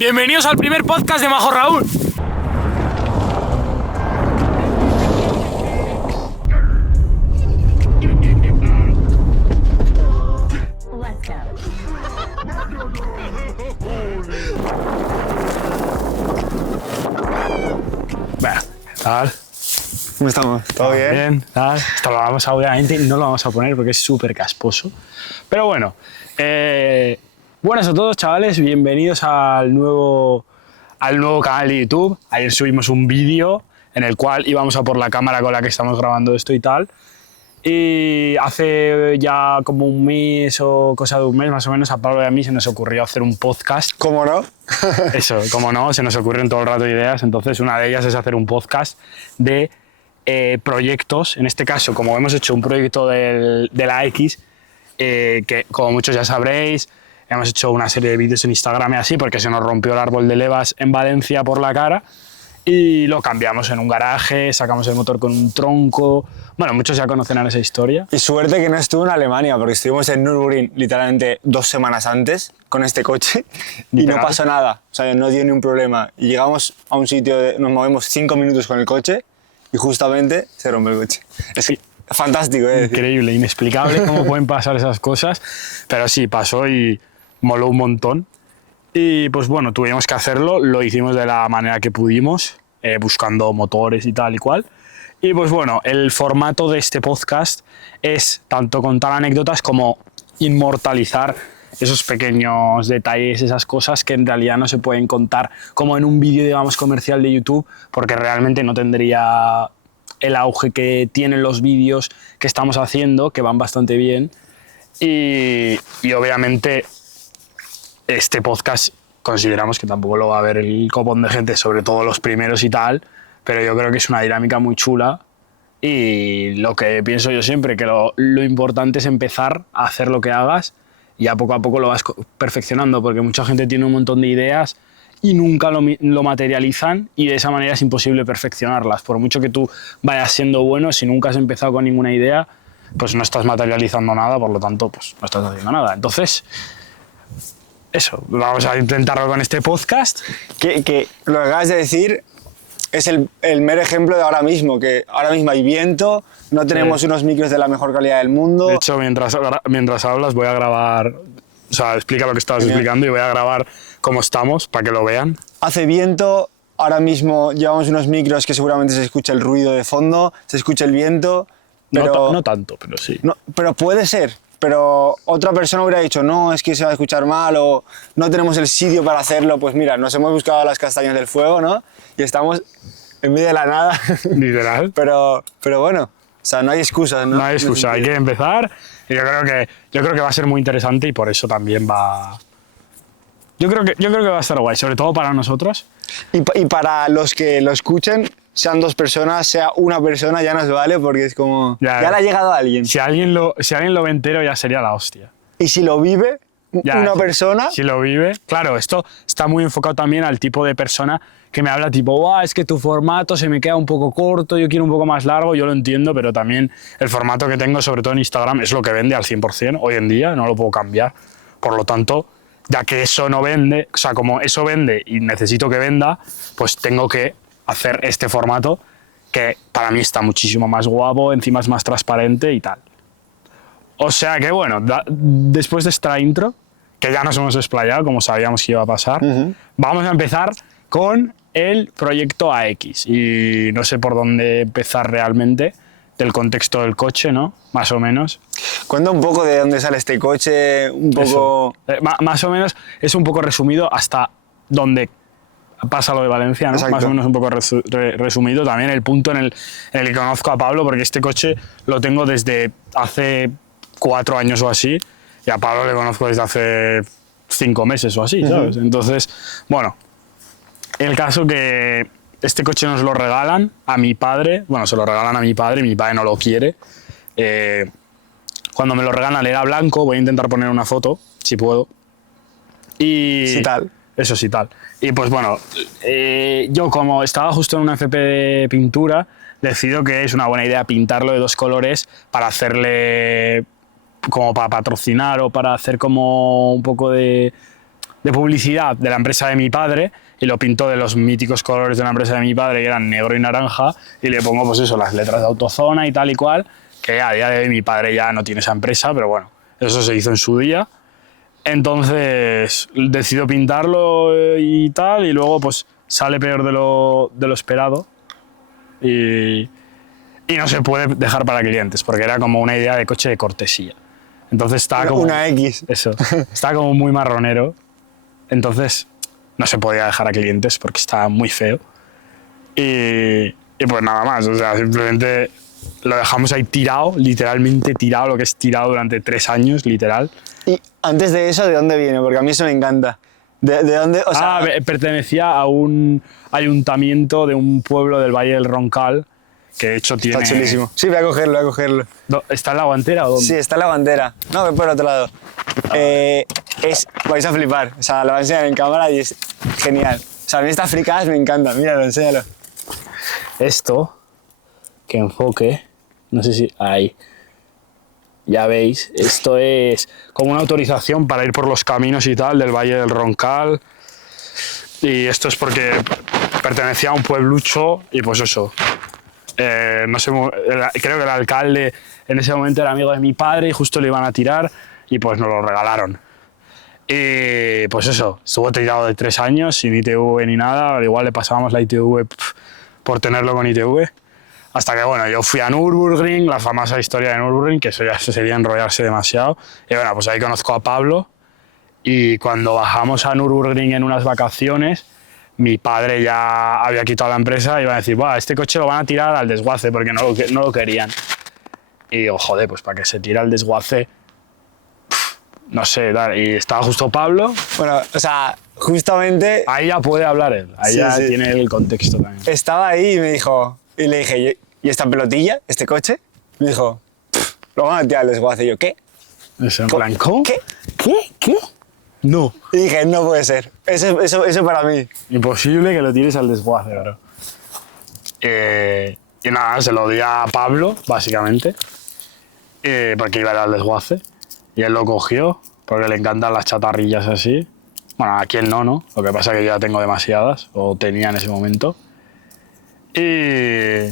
Bienvenidos al primer podcast de Majo Raúl. Bueno, tal. ¿Cómo estamos? ¿Todo bien? Bien, tal. Esto lo vamos a, obviamente, no lo vamos a poner porque es súper casposo. Pero bueno, buenas a todos, chavales. Bienvenidos al nuevo canal de YouTube. Ayer subimos un vídeo en el cual íbamos a por la cámara con la que estamos grabando esto y tal. Y hace ya como un mes o cosa de un mes más o menos a Pablo y a mí se nos ocurrió hacer un podcast. ¿Cómo no? Eso, como no, se nos ocurren todo el rato ideas. Entonces una de ellas es hacer un podcast de proyectos. En este caso, como hemos hecho un proyecto de la X, que como muchos ya sabréis, hemos hecho una serie de vídeos en Instagram y así porque se nos rompió el árbol de levas en Valencia por la cara y lo cambiamos en un garaje, sacamos el motor con un tronco. Bueno, muchos ya conocerán esa historia. Y suerte que no estuvo en Alemania, porque estuvimos en Nürburgring literalmente 2 semanas antes con este coche y no pasó nada, o sea, no dio ni un problema. Y llegamos a un sitio, nos movemos 5 minutos con el coche y justamente se rompe el coche. Es fantástico, ¿eh? Increíble, inexplicable cómo pueden pasar esas cosas, pero sí, pasó y moló un montón. Y pues bueno, tuvimos que hacerlo, lo hicimos de la manera que pudimos, buscando motores y tal y cual. Y pues bueno, el formato de este podcast es tanto contar anécdotas como inmortalizar esos pequeños detalles, esas cosas que en realidad no se pueden contar como en un vídeo, digamos, comercial de YouTube, porque realmente no tendría el auge que tienen los vídeos que estamos haciendo, que van bastante bien. Y obviamente este podcast consideramos que tampoco lo va a ver el copón de gente, sobre todo los primeros y tal, pero yo creo que es una dinámica muy chula y lo que pienso yo siempre, que lo importante es empezar a hacer lo que hagas y a poco lo vas perfeccionando, porque mucha gente tiene un montón de ideas y nunca lo materializan y de esa manera es imposible perfeccionarlas. Por mucho que tú vayas siendo bueno, si nunca has empezado con ninguna idea, pues no estás materializando nada, por lo tanto, pues no estás haciendo nada. Entonces, eso, vamos a intentarlo con este podcast. Que lo que acabas de decir es el mero ejemplo de ahora mismo, que ahora mismo hay viento, no tenemos unos micros de la mejor calidad del mundo. De hecho, mientras hablas voy a grabar, o sea, explica lo que estabas explicando y voy a grabar cómo estamos para que lo vean. Hace viento, ahora mismo llevamos unos micros que seguramente se escucha el ruido de fondo, se escucha el viento, pero... No tanto, pero sí. No, pero puede ser. Pero otra persona hubiera dicho, no, es que se va a escuchar mal o no tenemos el sitio para hacerlo. Pues mira, nos hemos buscado las castañas del fuego, ¿no? Y estamos en medio de la nada. Literal. Pero bueno, o sea, no hay excusas, ¿no? No hay excusa, hay que empezar. Y yo creo que va a ser muy interesante y por eso también va... Yo creo que va a estar guay, sobre todo para nosotros. Y para los que lo escuchen, sean 2 personas, sea una persona, ya nos vale, porque es como... Ya le ha llegado a alguien. Si alguien lo ve entero ya sería la hostia. Y si lo vive una persona... Si lo vive... Claro, esto está muy enfocado también al tipo de persona que me habla tipo, es que tu formato se me queda un poco corto, yo quiero un poco más largo, yo lo entiendo, pero también el formato que tengo, sobre todo en Instagram, es lo que vende al 100% hoy en día, no lo puedo cambiar. Por lo tanto, ya que eso no vende, o sea, como eso vende y necesito que venda, pues tengo que hacer este formato que para mí está muchísimo más guapo, encima es más transparente y tal. O sea que bueno, después de esta intro, que ya nos hemos explayado como sabíamos que iba a pasar, vamos a empezar con el proyecto AX y no sé por dónde empezar realmente, del contexto del coche, ¿no? Más o menos. Cuenta un poco de dónde sale este coche, un poco... Más o menos es un poco resumido hasta donde pasa lo de Valencia, ¿no? Exacto. Más o menos un poco resumido. También el punto en el que conozco a Pablo, porque este coche lo tengo desde hace 4 años o así, y a Pablo le conozco desde hace 5 meses o así, ¿sabes? Entonces, bueno, el caso que este coche nos lo regalan a mi padre, bueno, se lo regalan a mi padre no lo quiere. Cuando me lo regalan era blanco, voy a intentar poner una foto, si puedo. Y... Sí, tal. Eso sí, tal. Y pues bueno, yo como estaba justo en una FP de pintura, decido que es una buena idea pintarlo de 2 colores para hacerle, como para patrocinar o para hacer como un poco de de publicidad de la empresa de mi padre y lo pinto de los míticos colores de la empresa de mi padre, que eran negro y naranja, y le pongo pues eso, las letras de Autozona y tal y cual, que a día de hoy mi padre ya no tiene esa empresa, pero bueno, eso se hizo en su día. Entonces decido pintarlo y tal, y luego pues sale peor de lo esperado y no se puede dejar para clientes, porque era como una idea de coche de cortesía. Entonces estaba como... Una X. Eso, estaba como muy marronero, entonces no se podía dejar a clientes porque estaba muy feo. Y pues nada más, o sea, simplemente lo dejamos ahí tirado, literalmente tirado, lo que es tirado durante 3 años, literal. Y antes de eso, ¿de dónde viene? Porque a mí eso me encanta. ¿De dónde? O sea, Pertenecía a un ayuntamiento de un pueblo del Valle del Roncal, que de hecho tiene... está chulísimo. Sí, voy a cogerlo, voy a cogerlo. ¿Está en la guantera o dónde? Sí, está en la bandera. No, voy por otro lado. Vais a flipar. O sea, lo voy a enseñar en cámara y es genial. O sea, a mí estas fricadas me encantan. Míralo, enséñalo. Esto, que enfoque, no sé si... Ahí. Ya veis, esto es como una autorización para ir por los caminos y tal del Valle del Roncal. Y esto es porque pertenecía a un pueblucho y pues eso. No sé, creo que el alcalde en ese momento era amigo de mi padre y justo le iban a tirar y pues nos lo regalaron. Y pues eso, estuvo tirado de 3 años sin ITV ni nada, al igual le pasábamos la ITV por tenerlo con ITV. Hasta que, bueno, yo fui a Nürburgring, la famosa historia de Nürburgring, que eso ya sería enrollarse demasiado. Y bueno, pues ahí conozco a Pablo. Y cuando bajamos a Nürburgring en unas vacaciones, mi padre ya había quitado la empresa y iba a decir, "Buah, este coche lo van a tirar al desguace porque no lo querían". Y digo, joder, pues para que se tire al desguace, no sé, tal. Y estaba justo Pablo. Bueno, o sea, justamente Ahí ya puede hablar él, ahí Sí, ya sí. tiene el contexto también. estaba ahí y me dijo... Y le dije, ¿y esta pelotilla, este coche? Me dijo, lo van a tirar al desguace. Y yo, ¿qué? Eso, en plan, ¿cómo? ¿Qué? ¿Qué? No. Y dije, no puede ser. Eso para mí. Imposible que lo tires al desguace, claro. Y nada, se lo di a Pablo, básicamente, porque iba a ir al desguace. Y él lo cogió, porque le encantan las chatarrillas así. Bueno, a quien no, ¿no? Lo que pasa es que yo ya tengo demasiadas, o tenía en ese momento. Y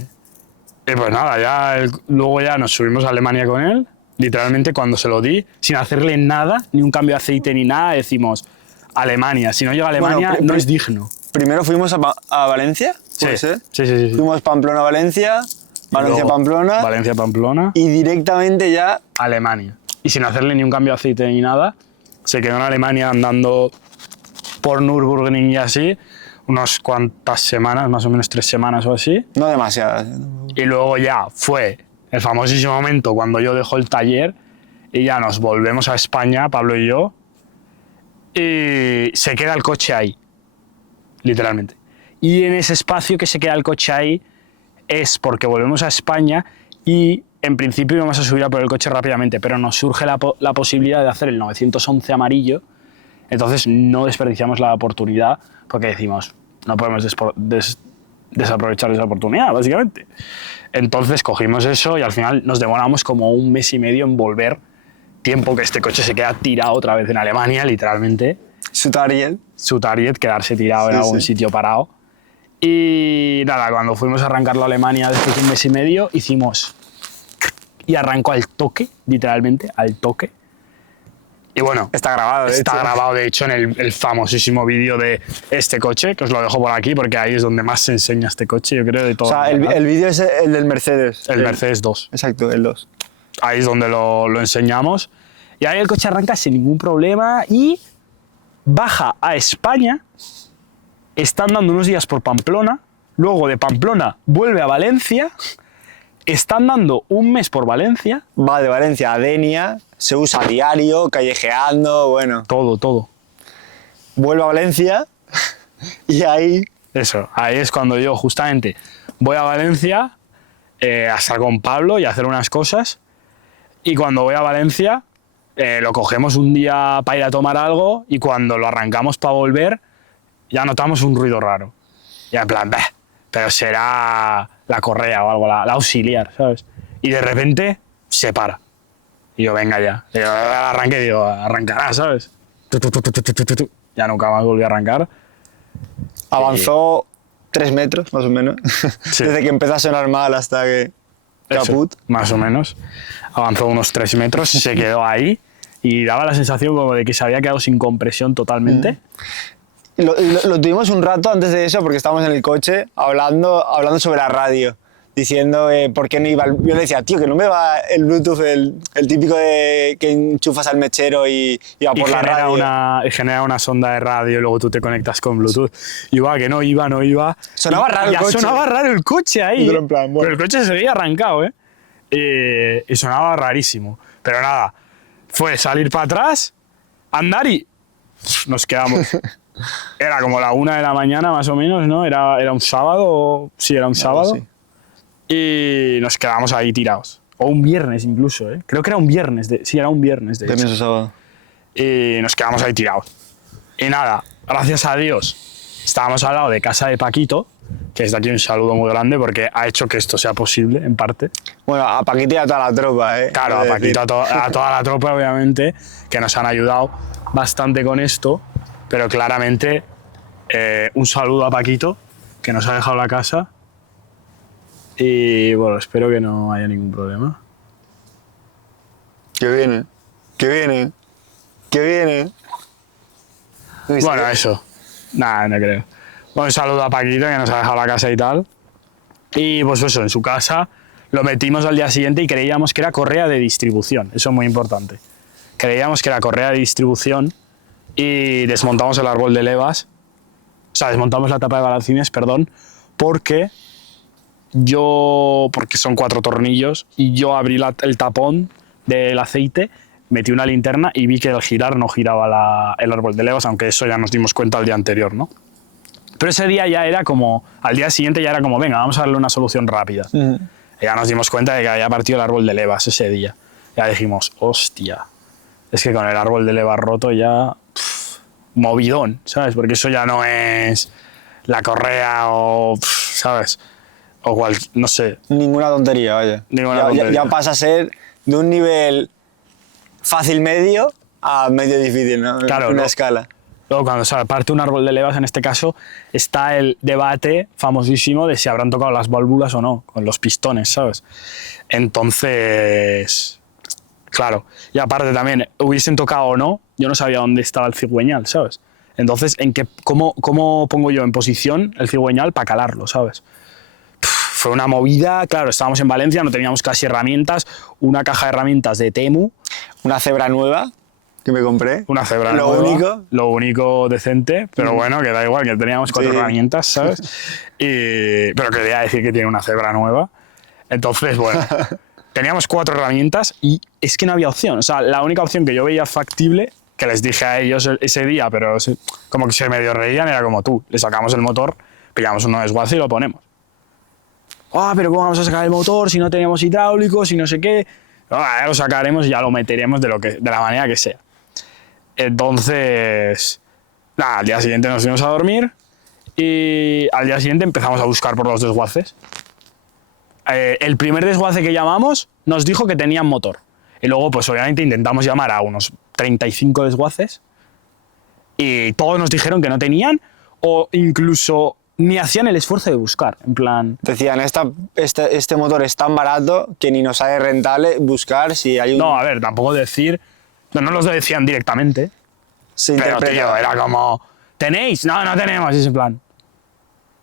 pues nada, luego ya nos subimos a Alemania con él. Literalmente cuando se lo di, sin hacerle nada, ni un cambio de aceite ni nada, decimos, Alemania. Si no llega a Alemania, Bueno, no es digno. Primero fuimos a Valencia, ¿puede Sí, ser? sí. Fuimos Pamplona-Valencia, Valencia-Pamplona Valencia-Pamplona, y directamente ya... Alemania. Y sin hacerle ni un cambio de aceite ni nada, se quedó en Alemania andando por Nürburgring y así, unas cuantas semanas, más o menos 3 semanas o así. No demasiadas. Y luego ya fue el famosísimo momento cuando yo dejo el taller y ya nos volvemos a España, Pablo y yo, y se queda el coche ahí, literalmente. Y en ese espacio que se queda el coche ahí es porque volvemos a España y en principio íbamos a subir a por el coche rápidamente, pero nos surge la posibilidad de hacer el 911 amarillo, entonces no desperdiciamos la oportunidad porque decimos, no podemos desaprovechar esa oportunidad, básicamente. Entonces cogimos eso y al final nos demoramos como 1 mes y medio en volver, tiempo que este coche se queda tirado otra vez en Alemania, literalmente. Su target. Su target, quedarse tirado en algún sitio parado. Y nada, cuando fuimos a arrancarlo a Alemania después de 1 mes y medio, hicimos... Y arrancó al toque, literalmente, al toque. Y bueno, Está grabado, de está hecho. grabado de hecho en el famosísimo vídeo de este coche, que os lo dejo por aquí porque ahí es donde más se enseña este coche, yo creo, de todo. O sea, el vídeo es el del Mercedes. el Mercedes 2. Exacto, el 2. Ahí es donde lo enseñamos. Y ahí el coche arranca sin ningún problema y baja a España. Está andando unos días por Pamplona. Luego de Pamplona vuelve a Valencia. Está andando 1 mes por Valencia. Va de Valencia a Denia, se usa a diario, callejeando, bueno. Todo. Vuelve a Valencia y ahí... Eso, ahí es cuando yo justamente voy a Valencia a estar con Pablo y a hacer unas cosas. Y cuando voy a Valencia lo cogemos un día para ir a tomar algo y cuando lo arrancamos para volver ya notamos un ruido raro. Y en plan, "Bah, pero será la correa o algo, la auxiliar", ¿sabes? Y de repente se para. Y yo, venga ya. Digo, arranque, digo, arrancará, ¿sabes? Tu. ya nunca más volví a arrancar. Avanzó 3 metros, más o menos. Sí. Desde que empezó a sonar mal hasta que... Eso, Caput. más o menos. Avanzó unos 3 metros, se quedó ahí y daba la sensación como de que se había quedado sin compresión totalmente. Lo tuvimos un rato antes de eso porque estábamos en el coche hablando sobre la radio, diciendo por qué no iba. Yo le decía, tío, que no me va el Bluetooth, el típico de que enchufas al mechero y va por la radio. Y genera una sonda de radio y luego tú te conectas con Bluetooth. Y va, que no iba. Sonaba raro el ya coche. sonaba raro el coche ahí. Pero en plan, bueno. Pero el coche seguía arrancado, ¿eh? Y sonaba rarísimo. Pero nada, fue salir para atrás, andar y nos quedamos. Era como la 1 de la mañana más o menos, ¿no? Era un sábado, sí, era un sábado. Sí. Y nos quedamos ahí tirados. O un viernes incluso, ¿eh? Creo que era un viernes, sí, era un viernes de hecho. Viernes o sábado. Y nos quedamos ahí tirados. Y nada, gracias a Dios, estábamos al lado de casa de Paquito, que desde aquí un saludo muy grande porque ha hecho que esto sea posible, en parte. Bueno, a Paquito y a toda la tropa, ¿eh? Claro, a Paquito, a toda la tropa, obviamente, que nos han ayudado bastante con esto, pero claramente un saludo a Paquito, que nos ha dejado la casa. Y bueno, espero que no haya ningún problema. Que viene, que viene, que viene. Bueno, eso. Nada, no creo. Bueno, un saludo a Paquito, que nos ha dejado la casa y tal. Y pues eso, en su casa lo metimos al día siguiente y creíamos que era correa de distribución. Eso es muy importante. Creíamos que era correa de distribución y desmontamos el árbol de levas. O sea, desmontamos la tapa de balancines, perdón, porque son 4 tornillos y yo abrí el tapón del aceite, metí una linterna y vi que al girar no giraba el árbol de levas, aunque eso ya nos dimos cuenta el día anterior, ¿no? Pero ese día ya era como, al día siguiente ya era como, venga, vamos a darle una solución rápida. Y ya nos dimos cuenta de que había partido el árbol de levas ese día. Ya dijimos, hostia, es que con el árbol de levas roto ya, movidón, ¿sabes? Porque eso ya no es la correa o, ¿sabes? O no sé. Ninguna tontería, vaya. Ninguna tontería. Ya pasa a ser de un nivel fácil medio a medio difícil, ¿no? Claro, una escala. Luego, cuando se parte un árbol de levas, en este caso, está el debate famosísimo de si habrán tocado las válvulas o no, con los pistones, ¿sabes? Entonces, claro. Y aparte también, hubiesen tocado o no, yo no sabía dónde estaba el cigüeñal, ¿sabes? Entonces, ¿cómo pongo yo en posición el cigüeñal para calarlo, ¿sabes? Fue una movida, claro, estábamos en Valencia, no teníamos casi herramientas, una caja de herramientas de Temu. Una cebra nueva que me compré. Una cebra Lo nueva, único. Lo único decente, pero bueno, que da igual, que teníamos 4 Sí. herramientas, ¿sabes? Pero quería decir que tiene una cebra nueva. Entonces, bueno, teníamos 4 herramientas y es que no había opción. O sea, la única opción que yo veía factible, que les dije a ellos ese día, pero como que se medio reían, era como tú, le sacamos el motor, pillamos un desguace y lo ponemos. Pero ¿cómo vamos a sacar el motor si no tenemos hidráulicos, si no sé qué? Ya lo sacaremos y ya lo meteremos de la manera que sea. Entonces, nada, al día siguiente nos fuimos a dormir y al día siguiente empezamos a buscar por los desguaces. El primer desguace que llamamos nos dijo que tenían motor. Y luego, pues obviamente intentamos llamar a unos 35 desguaces y todos nos dijeron que no tenían o incluso ni hacían el esfuerzo de buscar, en plan... Decían, este motor es tan barato que ni nos sale rentable buscar si hay un... No, a ver, tampoco decir... No nos lo decían directamente, Se pero interpreta. tío, era como... ¿Tenéis? No, no tenemos, y es en plan...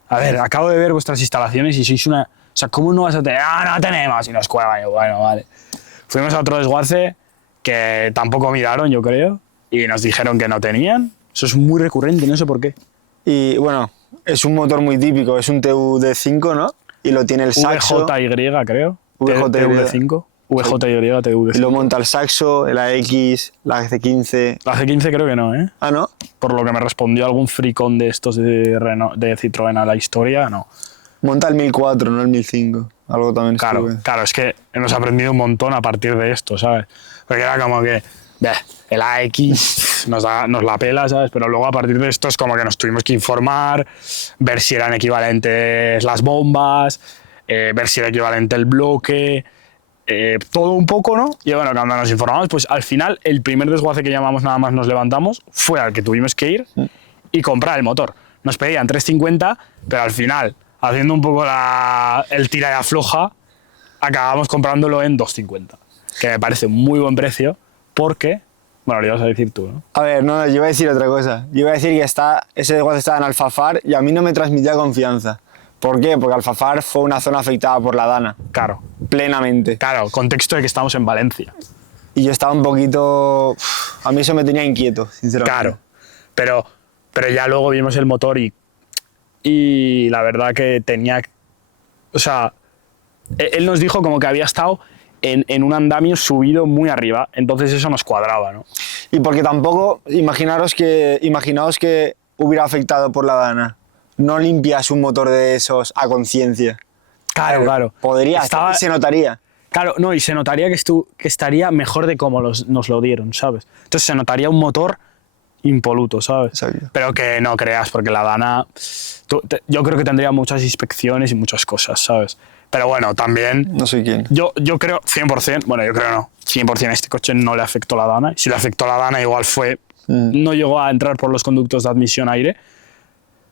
A ver, acabo de ver vuestras instalaciones y sois una... O sea, ¿cómo no vas a tener? No tenemos, y nos cuelgan. Y yo, bueno, vale. Fuimos a otro desguace que tampoco miraron, yo creo, y nos dijeron que no tenían. Eso es muy recurrente, no sé por qué. Y bueno, es un motor muy típico, es un TUD5, ¿no? Y lo tiene el Saxo. VJY, creo. VJY. TUD5. VJY, TUD5. Y lo monta el Saxo, el AX, la C15. La C15 creo que no, ¿eh? Ah, ¿no? Por lo que me respondió algún fricón de estos de Citroën a la historia, no. Monta el 1004, no el 1005. Algo también Claro, estuve. claro, es que hemos aprendido un montón a partir de esto, ¿sabes? Porque era como que, el AX nos la pela, ¿sabes? Pero luego a partir de esto es como que nos tuvimos que informar, ver si eran equivalentes las bombas, ver si era equivalente el bloque, todo un poco, ¿no? Y bueno, cuando nos informamos, pues al final el primer desguace que llamamos nada más nos levantamos fue al que tuvimos que ir y comprar el motor. Nos pedían 350, pero al final, haciendo un poco el tira y afloja, acabamos comprándolo en 250, que me parece un muy buen precio porque, bueno, lo ibas a decir tú, ¿no? A ver, no, yo iba a decir otra cosa. Yo iba a decir que ese desguace estaba en Alfafar y a mí no me transmitía confianza. ¿Por qué? Porque Alfafar fue una zona afectada por la Dana. Claro. Plenamente. Claro, contexto de que estamos en Valencia. Y yo estaba un poquito... A mí eso me tenía inquieto, sinceramente. Claro, pero ya luego vimos el motor y la verdad que tenía... O sea, él nos dijo como que había estado en un andamio subido muy arriba, entonces eso nos cuadraba, ¿no? Y porque tampoco, imaginaos que hubiera afectado por la Dana. No limpias un motor de esos a conciencia. Claro. Podría, se notaría. Claro, no, y se notaría que estaría mejor de cómo nos lo dieron, ¿sabes? Entonces se notaría un motor impoluto, ¿sabes? Exacto. Pero que no creas, porque la Dana, yo creo que tendría muchas inspecciones y muchas cosas, ¿sabes? Pero bueno, también... No sé quién. Yo creo 100%, bueno, yo creo no, 100% a este coche no le afectó la Dana. Si le afectó la Dana igual fue... No llegó a entrar por los conductos de admisión aire.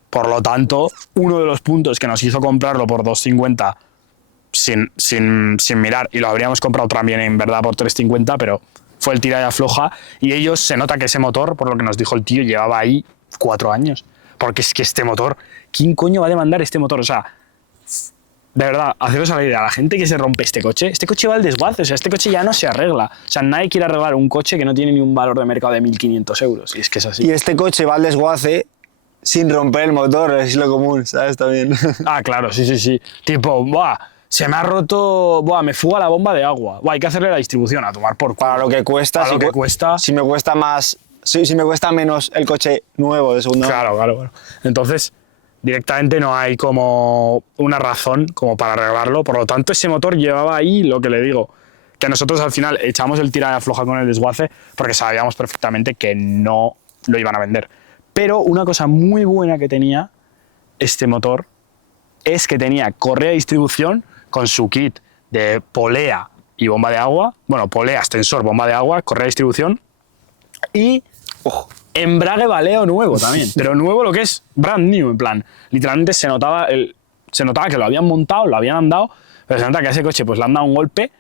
Por lo tanto, uno de los puntos que nos hizo comprarlo por 250 sin mirar, y lo habríamos comprado también en verdad por 350, pero fue el tira y afloja, y ellos se nota que ese motor, por lo que nos dijo el tío, llevaba ahí 4 años. Porque es que este motor, ¿quién coño va a demandar este motor? O sea, de verdad, haceros a la idea, la gente que se rompe este coche va al desguace, o sea, este coche ya no se arregla. O sea, nadie quiere arreglar un coche que no tiene ni un valor de mercado de 1.500 euros, y es que es así. Y este coche va al desguace sin romper el motor, es lo común, ¿sabes? También. Ah, claro, sí. Tipo, buah, se me ha roto, buah, me fuga la bomba de agua. Buah, hay que hacerle la distribución, a tomar por culo. Para lo que cuesta, si me cuesta más, si me cuesta menos el coche nuevo de segunda mano. Claro. Entonces, directamente no hay como una razón como para arreglarlo. Por lo tanto, ese motor llevaba ahí lo que le digo. Que nosotros al final echamos el tira y afloja con el desguace porque sabíamos perfectamente que no lo iban a vender. Pero una cosa muy buena que tenía este motor es que tenía correa de distribución con su kit de polea y bomba de agua. Bueno, polea, extensor, bomba de agua, correa de distribución y embrague baleo nuevo también. Pero nuevo lo que es brand new, en plan. Literalmente se notaba que lo habían montado, lo habían andado, pero se nota que a ese coche pues le han dado un golpe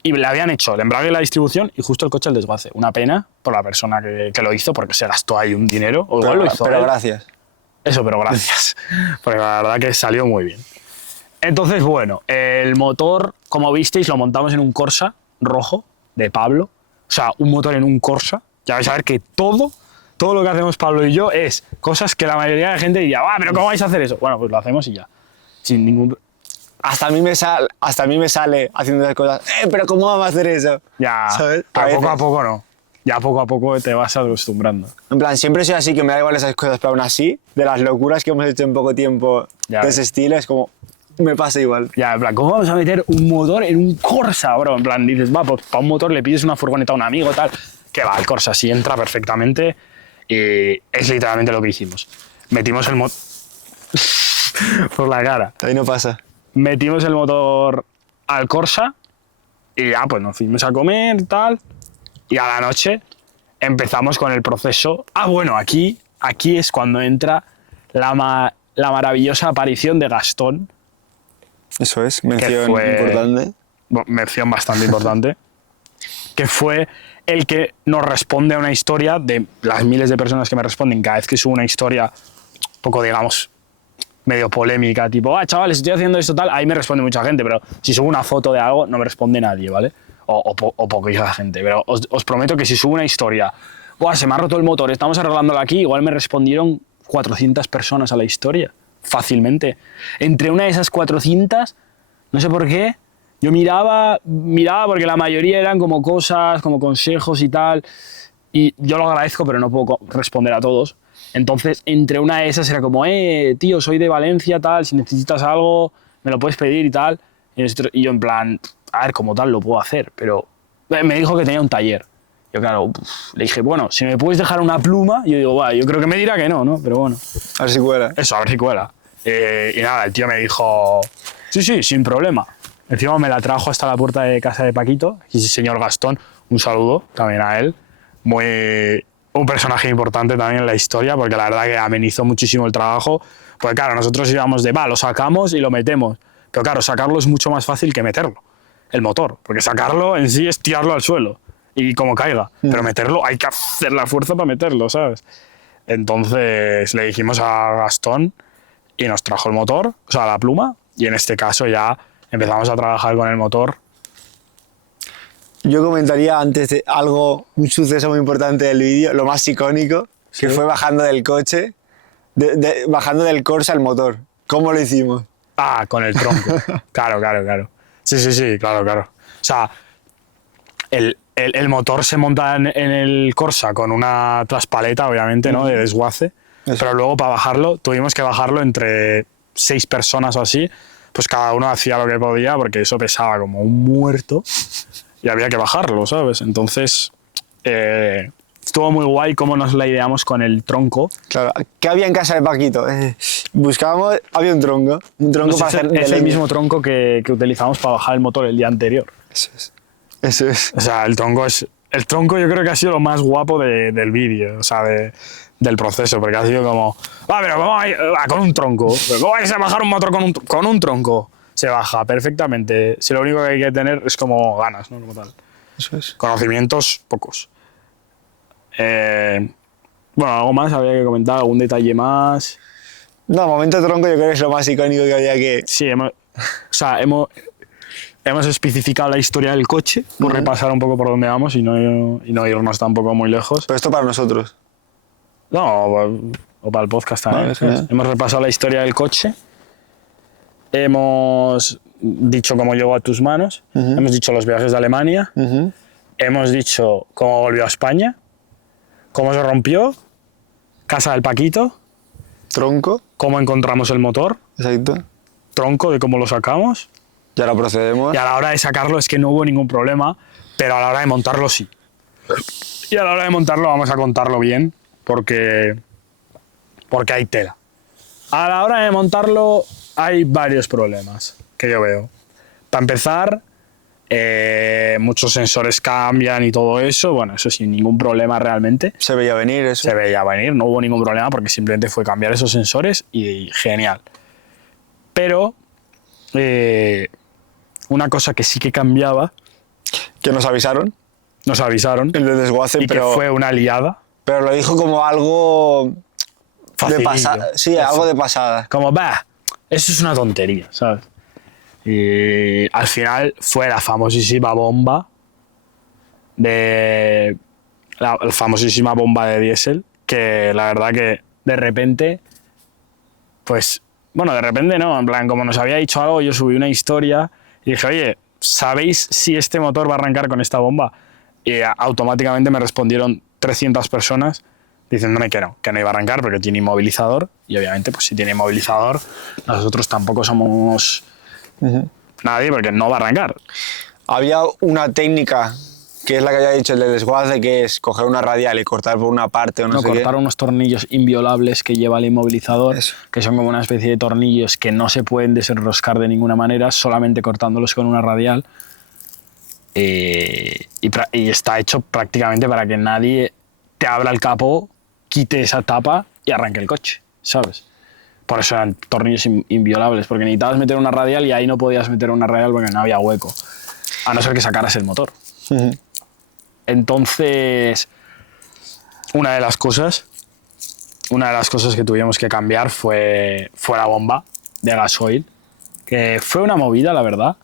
y le habían hecho el embrague y la distribución y justo el coche al desguace. Una pena por la persona que lo hizo porque se gastó ahí un dinero. O igual lo hizo pero él. Gracias. Eso, pero gracias. Porque la verdad que salió muy bien. Entonces, bueno, el motor, como visteis, lo montamos en un Corsa rojo de Pablo. O sea, un motor en un Corsa. Ya vais a ver que todo lo que hacemos Pablo y yo es cosas que la mayoría de la gente diría, pero ¿cómo vais a hacer eso? Bueno, pues lo hacemos y ya. Sin ningún... Hasta a mí me sale haciendo esas cosas, pero ¿cómo vamos a hacer eso? Ya, ¿sabes? pero poco a poco no. Ya poco a poco te vas acostumbrando. En plan, siempre soy así, que me da igual esas cosas, pero aún así, de las locuras que hemos hecho en poco tiempo de ese estilo, es como, me pasa igual. Ya, en plan, ¿cómo vamos a meter un motor en un Corsa, bro? En plan, dices, pues para un motor le pides una furgoneta a un amigo, tal. Que va, el Corsa sí entra perfectamente y es literalmente lo que hicimos. Metimos el motor... por la cara. Ahí no pasa. Metimos el motor al Corsa y ya, pues nos fuimos a comer, tal. Y a la noche empezamos con el proceso. Bueno, aquí es cuando entra la maravillosa aparición de Gastón. Eso es, mención importante. Mención bastante importante. Que fue el que nos responde a una historia de las miles de personas que me responden cada vez que subo una historia un poco, digamos, medio polémica, tipo, chavales, estoy haciendo esto tal, ahí me responde mucha gente, pero si subo una foto de algo no me responde nadie, ¿vale? O poquita gente, pero os prometo que si subo una historia, se me ha roto el motor, estamos arreglándolo aquí, igual me respondieron 400 personas a la historia, fácilmente. Entre una de esas 400, no sé por qué, yo miraba porque la mayoría eran como cosas, como consejos y tal, y yo lo agradezco, pero no puedo responder a todos. Entonces, entre una de esas era como, tío, soy de Valencia, tal, si necesitas algo, me lo puedes pedir y tal. Y yo en plan, a ver, como tal lo puedo hacer, pero me dijo que tenía un taller. Yo, claro, le dije, bueno, si me puedes dejar una pluma, yo digo, yo creo que me dirá que no, ¿no? Pero bueno. A ver si cuela. Eso, a ver si cuela. Y nada, el tío me dijo, sí, sin problema. Encima me la trajo hasta la puerta de casa de Paquito, y ese señor Gastón, un saludo también a él. Un personaje importante también en la historia, porque la verdad que amenizó muchísimo el trabajo. Porque claro, nosotros íbamos de, lo sacamos y lo metemos. Pero claro, sacarlo es mucho más fácil que meterlo, el motor. Porque sacarlo en sí es tirarlo al suelo y como caiga. Pero meterlo, hay que hacer la fuerza para meterlo, ¿sabes? Entonces le dijimos a Gastón y nos trajo el motor, o sea, la pluma, y en este caso ya empezamos a trabajar con el motor. Yo comentaría antes de un suceso muy importante del vídeo, lo más icónico, que fue bajando del coche, bajando del Corsa el motor. ¿Cómo lo hicimos? Ah, con el tronco. Claro. Sí, claro. O sea, el motor se monta en el Corsa con una traspaleta, obviamente, ¿no? De desguace. Eso. Pero luego para bajarlo, tuvimos que bajarlo entre 6 personas o así. Pues cada uno hacía lo que podía porque eso pesaba como un muerto y había que bajarlo, ¿sabes? Entonces, estuvo muy guay cómo nos la ideamos con el tronco. Claro, ¿qué había en casa de Paquito? Buscábamos, había un tronco para hacer es el mismo tronco que utilizamos para bajar el motor el día anterior. Eso es. O sea, el tronco yo creo que ha sido lo más guapo del vídeo, o sea, del proceso, porque ha sido como, pero vamos a ir con un tronco. ¿Cómo vais a bajar un motor con un tronco? Se baja perfectamente. Si lo único que hay que tener es como ganas, ¿no? Como tal. Eso es. Conocimientos, pocos. Bueno, algo más habría que comentar, algún detalle más. No, momento tronco yo creo que es lo más icónico que había que... Sí, hemos especificado la historia del coche, por repasar un poco por dónde vamos y no irnos tampoco muy lejos. Pero esto para nosotros. No, o para el podcast también. Vale, hemos repasado la historia del coche. Hemos dicho cómo llegó a tus manos. Hemos dicho los viajes de Alemania. Hemos dicho cómo volvió a España. Cómo se rompió. Casa del Paquito. Tronco. Cómo encontramos el motor. Exacto. Tronco de cómo lo sacamos. Y ahora procedemos. Y a la hora de sacarlo es que no hubo ningún problema, pero a la hora de montarlo sí. Y a la hora de montarlo vamos a contarlo bien, porque hay tela. A la hora de montarlo hay varios problemas que yo veo. Para empezar, muchos sensores cambian y todo eso, bueno, eso sin ningún problema realmente. Se veía venir eso. Se veía venir, no hubo ningún problema porque simplemente fue cambiar esos sensores y genial. Pero una cosa que sí que cambiaba... Que nos avisaron. Nos avisaron. El de desguace, pero que fue una liada. Pero lo dijo como algo... Facilillo. De pasada. Sí, eso. Algo de pasada. Como, eso es una tontería, ¿sabes? Y al final fue la famosísima bomba la famosísima bomba de diésel, que la verdad que de repente, pues, bueno, de repente no, en plan, como nos había dicho algo, yo subí una historia y dije, oye, ¿sabéis si este motor va a arrancar con esta bomba? Y automáticamente me respondieron 300 personas diciéndome que no iba a arrancar porque tiene inmovilizador, y obviamente pues si tiene inmovilizador nosotros tampoco somos nadie porque no va a arrancar. Había una técnica que es la que había dicho el de desguace, que es coger una radial y cortar por una parte o no sé cortar qué. Unos tornillos inviolables que lleva el inmovilizador. Eso. Que son como una especie de tornillos que no se pueden desenroscar de ninguna manera, solamente cortándolos con una radial. Y está hecho prácticamente para que nadie te abra el capó, quite esa tapa y arranque el coche, ¿sabes? Por eso eran tornillos inviolables, porque necesitabas meter una radial y ahí no podías meter una radial porque no había hueco, a no ser que sacaras el motor. Entonces, una de las cosas que tuvimos que cambiar fue la bomba de gasoil, que fue una movida, la verdad,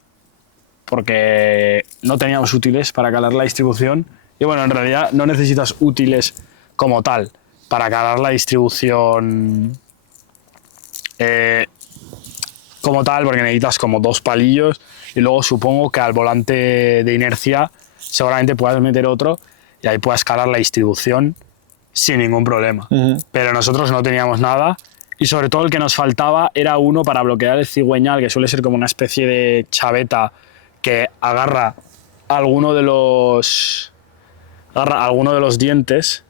porque no teníamos útiles para calar la distribución. Y bueno, en realidad no necesitas útiles como tal para calar la distribución como tal, porque necesitas como 2 palillos y luego supongo que al volante de inercia seguramente puedas meter otro y ahí puedas calar la distribución sin ningún problema. Pero nosotros no teníamos nada y sobre todo el que nos faltaba era uno para bloquear el cigüeñal, que suele ser como una especie de chaveta que agarra alguno de los dientes.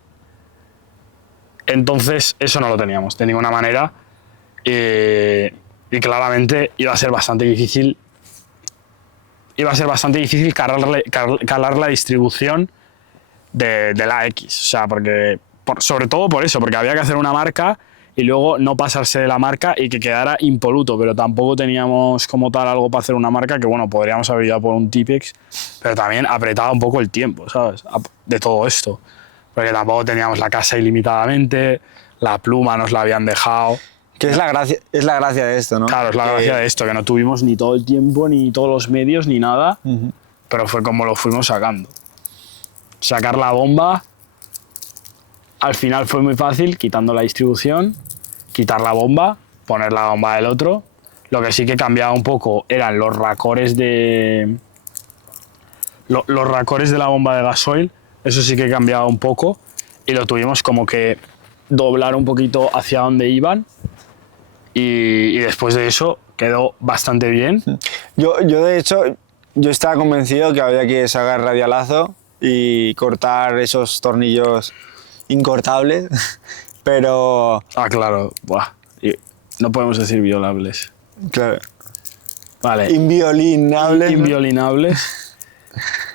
Entonces eso no lo teníamos de ninguna manera y claramente iba a ser bastante difícil iba a ser bastante difícil calar la distribución de la X. O sea, porque sobre todo por eso, porque había que hacer una marca y luego no pasarse de la marca y que quedara impoluto, pero tampoco teníamos como tal algo para hacer una marca que, bueno, podríamos haber ido por un Tipex, pero también apretaba un poco el tiempo, ¿sabes? De todo esto. Porque tampoco teníamos la casa ilimitadamente, la pluma nos la habían dejado. Que es la gracia de esto, ¿no? Claro, es la gracia de esto, que no tuvimos ni todo el tiempo, ni todos los medios, ni nada, pero fue como lo fuimos sacando. Sacar la bomba, al final fue muy fácil, quitando la distribución, quitar la bomba, poner la bomba del otro. Lo que sí que cambiaba un poco eran los racores de... los racores de la bomba de gasoil, eso sí que cambiaba un poco, y lo tuvimos como que doblar un poquito hacia donde iban, y después de eso quedó bastante bien. Yo de hecho, yo estaba convencido que había que sacar radialazo y cortar esos tornillos incortables, pero... Ah, claro. Buah. No podemos decir violables. Claro. Vale. Inviolinables. Inviolinables.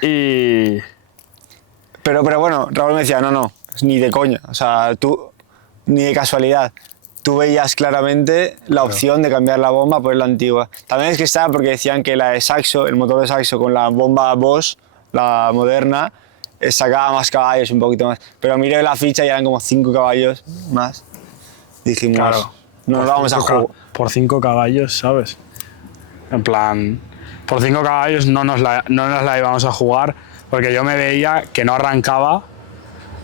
Y... Pero bueno, Raúl me decía, no, ni de coña, o sea, tú, ni de casualidad. Tú veías claramente la opción de cambiar la bomba por la antigua. También es que estaba porque decían que la de Saxo, el motor de Saxo con la bomba Bosch, la moderna, sacaba más caballos, un poquito más. Pero miré la ficha y eran como 5 caballos más. Dijimos, claro, no nos vamos a jugar. Por 5 caballos, ¿sabes? En plan, por 5 caballos no nos la íbamos a jugar, porque yo me veía que no arrancaba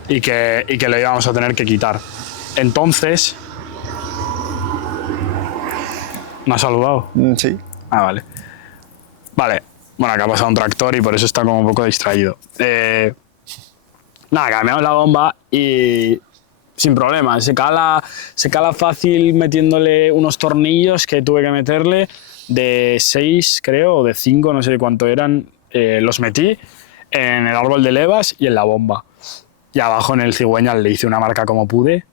y que lo íbamos a tener que quitar. Entonces... ¿Me has saludado? Sí. Ah, vale. Vale. Bueno, acá ha pasado un tractor y por eso está como un poco distraído. Nada, cambiamos la bomba y sin problema. Se cala fácil metiéndole unos tornillos que tuve que meterle de 6, creo, o de 5, no sé cuánto eran. Los metí en el árbol de levas y en la bomba. Y abajo en el cigüeñal le hice una marca como pude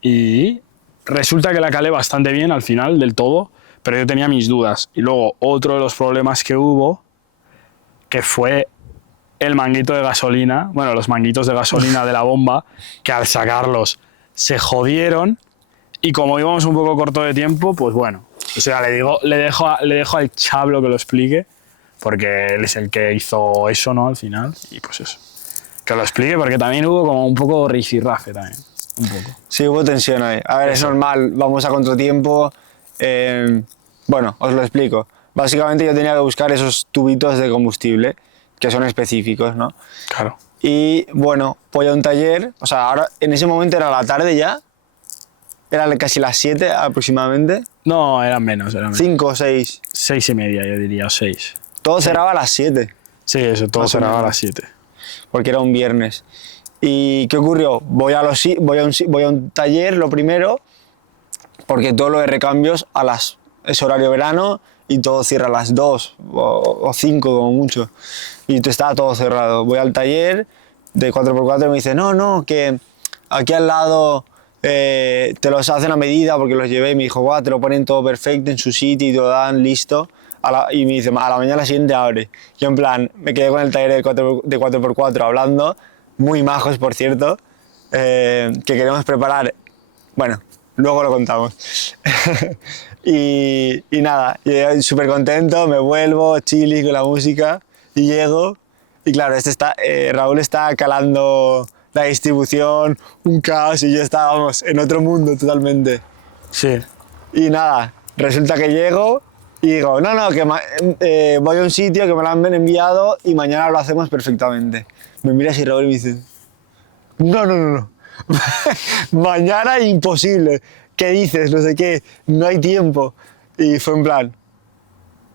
y resulta que la calé bastante bien al final del todo, pero yo tenía mis dudas. Y luego otro de los problemas que hubo, que fue el manguito de gasolina, bueno, los manguitos de gasolina de la bomba, que al sacarlos se jodieron y como íbamos un poco corto de tiempo, pues bueno, o sea, le dejo al Chablo que lo explique, porque él es el que hizo eso, ¿no? Al final, y pues eso. Que lo explique, porque también hubo como un poco rifirrafe también, un poco. Sí, hubo tensión ahí. A ver, Eso. es normal, vamos a contratiempo. Bueno, os lo explico. Básicamente yo tenía que buscar esos tubitos de combustible, que son específicos, ¿no? Claro. Y bueno, voy a un taller, o sea, ahora en ese momento era la tarde ya, eran casi las 7 aproximadamente, No, eran menos. 5 o 6, 6:30, yo diría, o 6. todo cerraba a las 7, Sí, eso, todo Más o cerraba a menos. las 7. porque era un viernes. ¿Y qué ocurrió? Voy a un taller lo primero, porque todos los recambios es horario verano y todo cierra a las 2 o 5 como mucho. Y estaba todo cerrado. Voy al taller de 4x4 y me dice, no, que aquí al lado te los hacen a medida porque los llevé. Y me dijo, guau, te lo ponen todo perfecto en su sitio y te lo dan listo. Y me dice, a la mañana siguiente abre. Yo en plan, me quedé con el taller de 4x4 hablando, muy majos por cierto, que queremos preparar, bueno, luego lo contamos. y nada, súper contento, me vuelvo, chilly con la música y llego. Y claro, Raúl está calando la distribución, un caos y yo estábamos en otro mundo totalmente. Sí. Y nada, resulta que llego y digo, no, que voy a un sitio que me lo han enviado y mañana lo hacemos perfectamente. Me mira así Raúl y me dice, no. Mañana imposible. ¿Qué dices? No sé qué, no hay tiempo. Y fue en plan,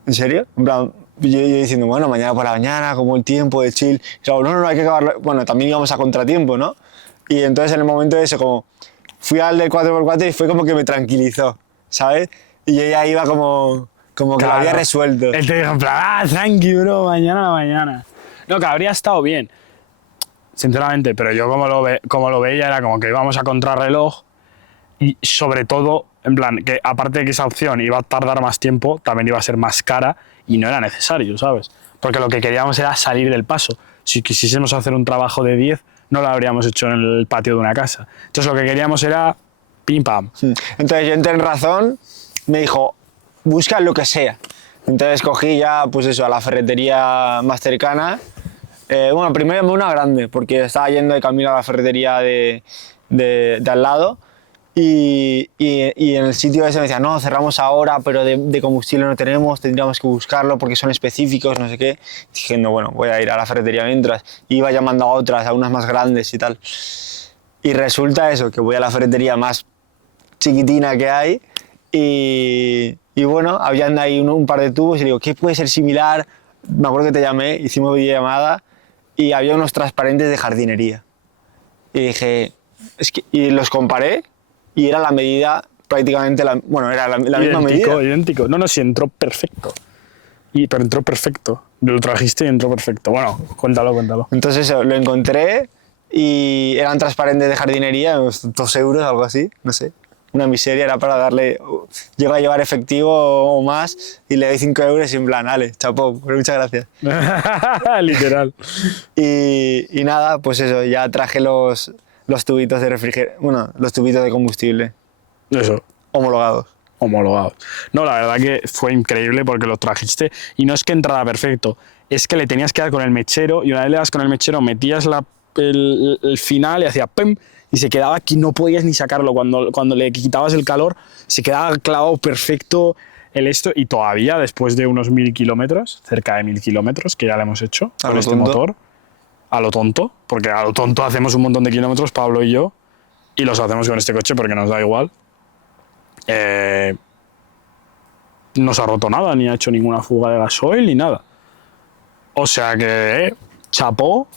¿en serio? En plan, yo diciendo, bueno, mañana por la mañana, como el tiempo de chill. Y Raúl, no, hay que acabarlo. Bueno, también íbamos a contratiempo, ¿no? Y entonces en el momento de eso, como fui al del 4x4 y fue como que me tranquilizó, ¿sabes? Y yo ya iba como que lo había resuelto. Él te dijo, en plan, tranqui, bro, mañana. No, que habría estado bien, sinceramente, pero yo como lo veía era como que íbamos a contrarreloj y sobre todo, en plan, que aparte de que esa opción iba a tardar más tiempo, también iba a ser más cara y no era necesario, ¿sabes? porque lo que queríamos era salir del paso. Si quisiésemos hacer un trabajo de 10, no lo habríamos hecho en el patio de una casa. Entonces lo que queríamos era pim pam. Entonces yo entré en razón, me dijo, busca lo que sea. Entonces cogí ya, pues eso, a la ferretería más cercana. Bueno, primero llamé una grande, porque estaba yendo de camino a la ferretería de al lado. Y en el sitio ese me decía, no, cerramos ahora, pero de combustible no tenemos, tendríamos que buscarlo porque son específicos, no sé qué. Diciendo, bueno, voy a ir a la ferretería mientras. Iba llamando a otras, a unas más grandes y tal. Y resulta eso, que voy a la ferretería más chiquitina que hay y bueno, habían ahí un par de tubos y digo, ¿qué puede ser similar? Me acuerdo que te llamé, hicimos videollamada y había unos transparentes de jardinería. Y dije, y los comparé y era la medida prácticamente, bueno, era la misma medida. Idéntico. No, sí, entró perfecto. Pero entró perfecto. Lo trajiste y entró perfecto. Bueno, cuéntalo. Entonces eso, lo encontré y eran transparentes de jardinería, unos 2 euros, algo así, no sé. Una miseria, era para darle... Llego a llevar efectivo o más y le doy 5 euros y en plan, ale, chapó, muchas gracias. Literal. Y nada, pues eso, ya traje los tubitos de refrigeración, bueno, los tubitos de combustible. Eso. Homologados. No, la verdad que fue increíble porque los trajiste y no es que entrara perfecto, es que le tenías que dar con el mechero y una vez le das con el mechero metías el final y hacía ¡pum! Y se quedaba aquí, no podías ni sacarlo. Cuando le quitabas el calor, se quedaba clavado perfecto el esto. Y todavía, después de unos 1000 kilómetros, cerca de 1000 kilómetros, que ya le hemos hecho con este motor, a lo tonto, porque a lo tonto hacemos un montón de kilómetros, Pablo y yo, y los hacemos con este coche porque nos da igual. No se ha roto nada, ni ha hecho ninguna fuga de gasoil, ni nada. O sea que, chapó.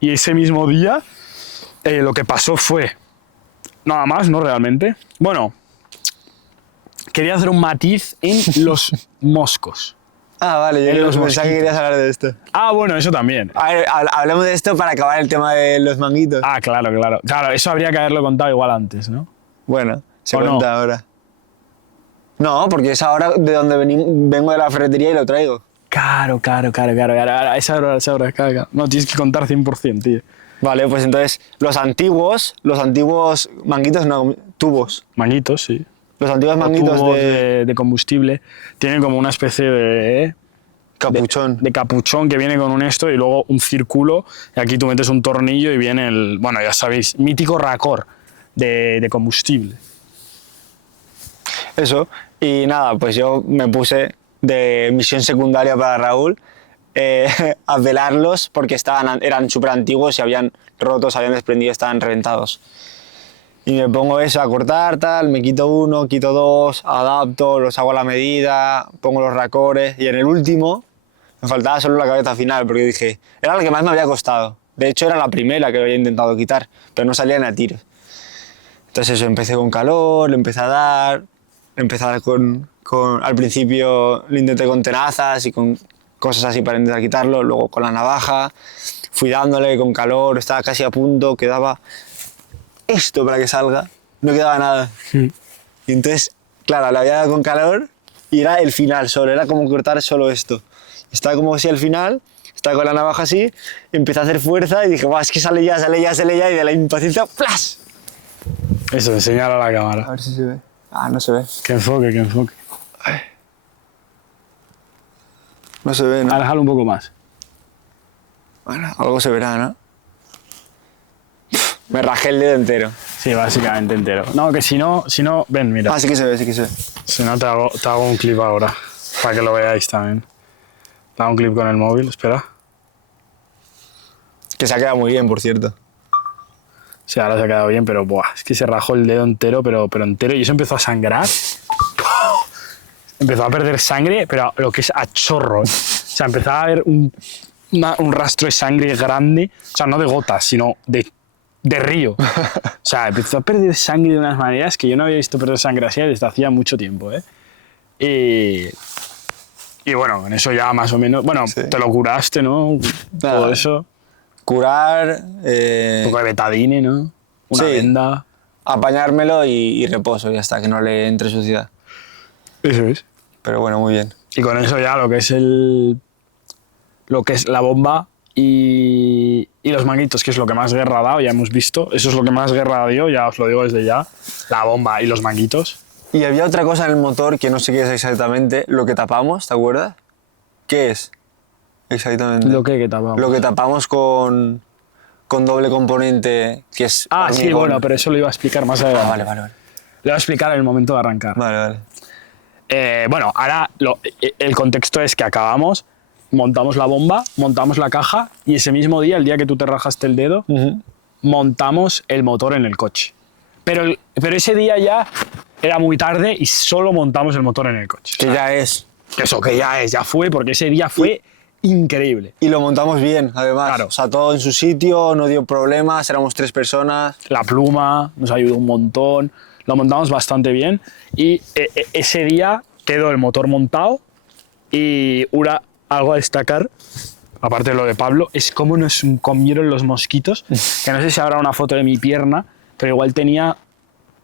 Y ese mismo día... lo que pasó fue nada más, ¿no? Realmente. Bueno, quería hacer un matiz en los moscos. Ah, vale, yo pensaba que querías hablar de esto. Ah, bueno, eso también. A ver, hablemos de esto para acabar el tema de los manguitos. Ah, claro. Claro, eso habría que haberlo contado igual antes, ¿no? Bueno, se cuenta ahora. No, porque es ahora de donde vengo de la ferretería y lo traigo. Claro. Esa hora, claro. No, tienes que contar 100%, tío. Vale, pues entonces los antiguos manguitos, no, tubos. Manguitos, sí. Los antiguos manguitos de combustible tienen como una especie de... capuchón. De capuchón que viene con un esto y luego un círculo. Y aquí tú metes un tornillo y viene el... Bueno, ya sabéis, mítico racor de combustible. Eso. Y nada, pues yo me puse de misión secundaria para Raúl a velarlos porque eran súper antiguos y habían rotos, habían desprendido, estaban reventados. Y me pongo eso a cortar, tal, me quito uno, quito dos, adapto, los hago a la medida, pongo los racores y en el último me faltaba solo la cabeza final porque dije, era la que más me había costado. De hecho era la primera que había intentado quitar, pero no salían a tiros. Entonces eso, empecé con calor, le empecé a dar al principio lo intenté con tenazas y con cosas así para intentar quitarlo, luego con la navaja, fui dándole con calor, estaba casi a punto, quedaba esto para que salga, no quedaba nada. Y entonces, claro, le había dado con calor y era el final solo, era como cortar solo esto. Estaba como así al final, estaba con la navaja así, empecé a hacer fuerza y dije, es que sale ya, y de la impaciencia, ¡flash! Eso, enseñar a la cámara. A ver si se ve. Ah, no se ve. Que enfoque. Ay. No se ve, ¿no? Déjalo un poco más. Bueno, algo se verá, ¿no? Me rajé el dedo entero. Sí, básicamente entero. No, que si no, ven, mira. Ah, sí que se ve. Si no, te hago un clip ahora, para que lo veáis también. Te hago un clip con el móvil, espera. Que se ha quedado muy bien, por cierto. Sí, ahora se ha quedado bien, pero es que se rajó el dedo entero, pero entero, y eso empezó a sangrar. Empezó a perder sangre, pero lo que es a chorro. O sea, empezaba a haber un rastro de sangre grande, o sea, no de gotas, sino de río. O sea, empezó a perder sangre de unas maneras que yo no había visto perder sangre así desde hacía mucho tiempo, ¿eh? Y bueno, con eso ya más o menos... Bueno, sí. Te lo curaste, ¿no? Nada. Todo eso. Curar... Un poco de betadine, ¿no? Una venda. Apañármelo y reposo, ya está, que no le entre suciedad. Eso es. Pero bueno, muy bien. Y con eso ya lo que es lo que es la bomba y los manguitos, que es lo que más guerra ha dado, ya hemos visto. Eso es lo que más guerra dio, ya os lo digo desde ya. La bomba y los manguitos. Y había otra cosa en el motor que no sé qué es exactamente, lo que tapamos, ¿te acuerdas? ¿Qué es? Exactamente. ¿Lo que tapamos? Lo que tapamos con doble componente, que es Sí, hormigón. bueno, pero eso lo iba a explicar más adelante. Vale. Lo iba a explicar en el momento de arrancar. Vale. Bueno, ahora el contexto es que acabamos, montamos la bomba, montamos la caja y ese mismo día, el día que tú te rajaste el dedo, montamos el motor en el coche. Pero ese día ya era muy tarde y solo montamos el motor en el coche. Que ya es. Que ya fue, porque ese día fue increíble. Y lo montamos bien, además. Claro. O sea, todo en su sitio, no dio problemas, éramos 3 personas. La pluma nos ayudó un montón, lo montamos bastante bien y ese día quedó el motor montado y algo a destacar, aparte de lo de Pablo, es cómo nos comieron los mosquitos, que no sé si habrá una foto de mi pierna, pero igual tenía,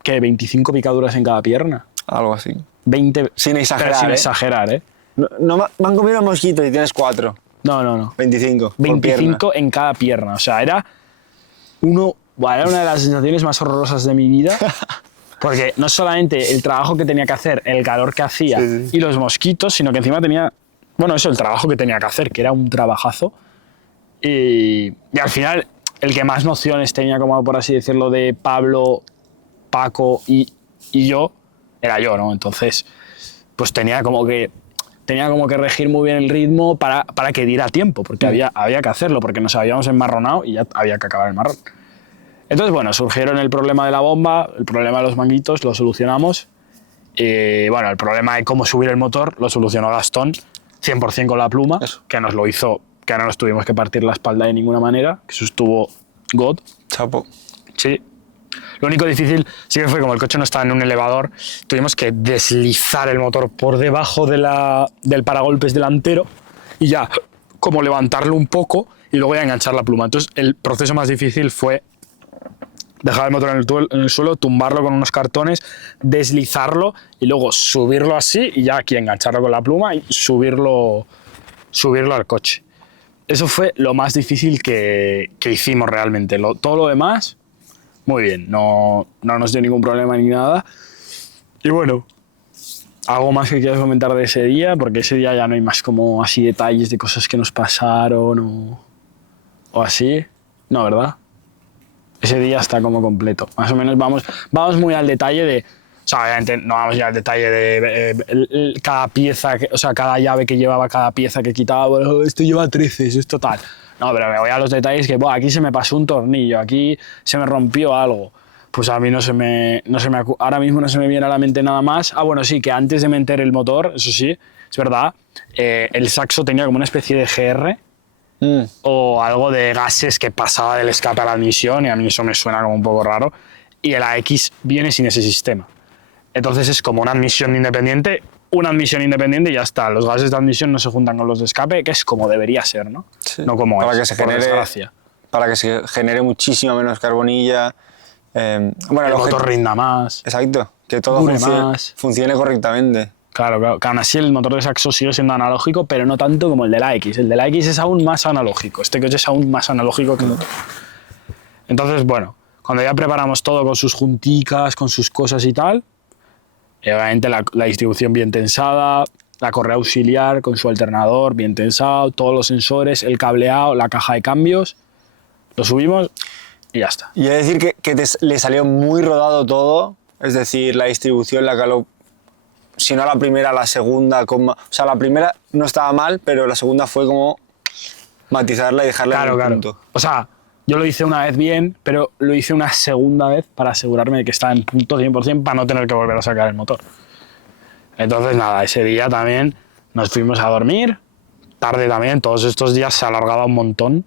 ¿qué? 25 picaduras en cada pierna. Algo así. 20, Sin exagerar, pero sin ¿eh? exagerar, ¿eh? No, me han comido mosquitos y tienes 4. No. 25. por 25 pierna. en cada pierna. O sea, era una de las sensaciones más horrorosas de mi vida. Porque no solamente el trabajo que tenía que hacer, el calor que hacía Sí. y los mosquitos, sino que encima tenía, el trabajo que tenía que hacer, que era un trabajazo. Y al final, el que más nociones tenía, como por así decirlo, de Pablo, Paco y yo, era yo, ¿no? Entonces, pues tenía como que regir muy bien el ritmo para que diera tiempo, porque había que hacerlo, porque nos habíamos enmarronado y ya había que acabar el marrón. Entonces, bueno, surgieron el problema de la bomba, el problema de los manguitos, lo solucionamos. Y bueno, el problema de cómo subir el motor lo solucionó Gastón, 100% con la pluma, Eso. que nos lo hizo, que no nos tuvimos que partir la espalda de ninguna manera, que eso estuvo God. Chapo. Sí. Lo único difícil sí que fue, como el coche no estaba en un elevador, tuvimos que deslizar el motor por debajo del paragolpes delantero y ya como levantarlo un poco y luego ya enganchar la pluma. Entonces el proceso más difícil fue dejar el motor en el suelo, tumbarlo con unos cartones, deslizarlo y luego subirlo así y ya aquí engancharlo con la pluma y subirlo al coche. Eso fue lo más difícil que hicimos realmente. Todo lo demás, muy bien, no nos dio ningún problema ni nada. Y bueno, algo más que quieras comentar de ese día, porque ese día ya no hay más como así detalles de cosas que nos pasaron o así. No, ¿verdad? Ese día está como completo. Más o menos vamos muy al detalle de... O sea, obviamente no vamos ya al detalle de cada pieza, cada llave que llevaba, cada pieza que quitaba. Bueno, esto lleva 13, esto tal. No, pero me voy a los detalles que, aquí se me pasó un tornillo, aquí se me rompió algo. Pues a mí ahora mismo no se me viene a la mente nada más. Bueno, sí, que antes de meter el motor, eso sí, es verdad, el saxo tenía como una especie de GR o algo de gases que pasaba del escape a la admisión y a mí eso me suena como un poco raro. Y el AX viene sin ese sistema. Entonces es como una admisión independiente y ya está. Los gases de admisión no se juntan con los de escape, que es como debería ser, ¿no? Sí. No como para es, que se por genere, desgracia. para que se genere muchísima menos carbonilla. Bueno, El motor rinda más. Exacto, que todo Dure más. funcione correctamente. Claro, que aún así el motor de saxo sigue siendo analógico, pero no tanto como el de la X. El de la X es aún más analógico. Este coche es aún más analógico que el otro. Entonces, bueno, cuando ya preparamos todo con sus junticas, con sus cosas y tal, obviamente la distribución bien tensada, la correa auxiliar con su alternador bien tensado, todos los sensores, el cableado, la caja de cambios, lo subimos y ya está. Y es decir que le salió muy rodado todo, es decir, la distribución la caló, si no la primera, la segunda, o sea, la primera no estaba mal, pero la segunda fue como matizarla y dejarla en un punto. O sea, yo lo hice una vez bien, pero lo hice una segunda vez para asegurarme de que estaba en punto 100% para no tener que volver a sacar el motor. Entonces, nada, ese día también nos fuimos a dormir, tarde también, todos estos días se alargaba un montón,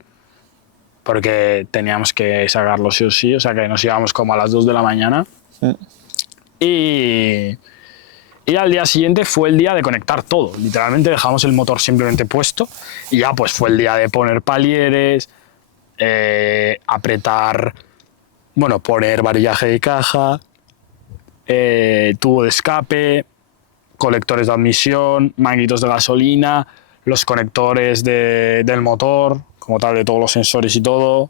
porque teníamos que sacarlo sí o sí, o sea que nos íbamos como a las 2 de la mañana. Y al día siguiente fue el día de conectar todo. Literalmente dejamos el motor simplemente puesto y ya pues fue el día de poner palieres, apretar, bueno, poner varillaje de caja, tubo de escape, colectores de admisión, manguitos de gasolina, los conectores del motor, como tal, de todos los sensores y todo.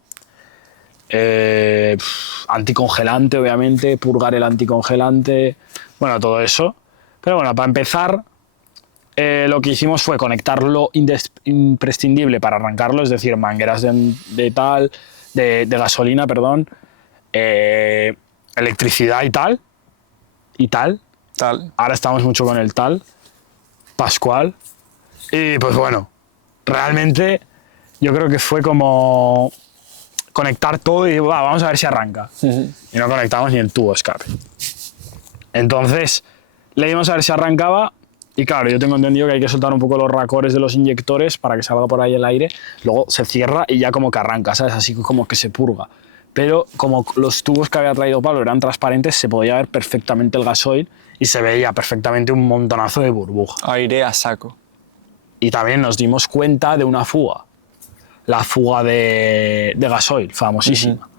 Anticongelante, obviamente, purgar el anticongelante, bueno, todo eso. Pero bueno, para empezar, lo que hicimos fue conectar lo imprescindible para arrancarlo, es decir, mangueras de gasolina, perdón, electricidad y tal. Ahora estamos mucho con el tal, Pascual. Y pues bueno, realmente yo creo que fue como conectar todo y vamos a ver si arranca. Y no conectamos ni el tubo escape. Entonces le dimos a ver si arrancaba y claro, yo tengo entendido que hay que soltar un poco los racores de los inyectores para que salga por ahí el aire, luego se cierra y ya como que arranca, ¿sabes? Así como que se purga. Pero como los tubos que había traído Pablo eran transparentes, se podía ver perfectamente el gasoil y se veía perfectamente un montonazo de burbuja. Aire a saco. Y también nos dimos cuenta de una fuga, la fuga de gasoil, famosísima.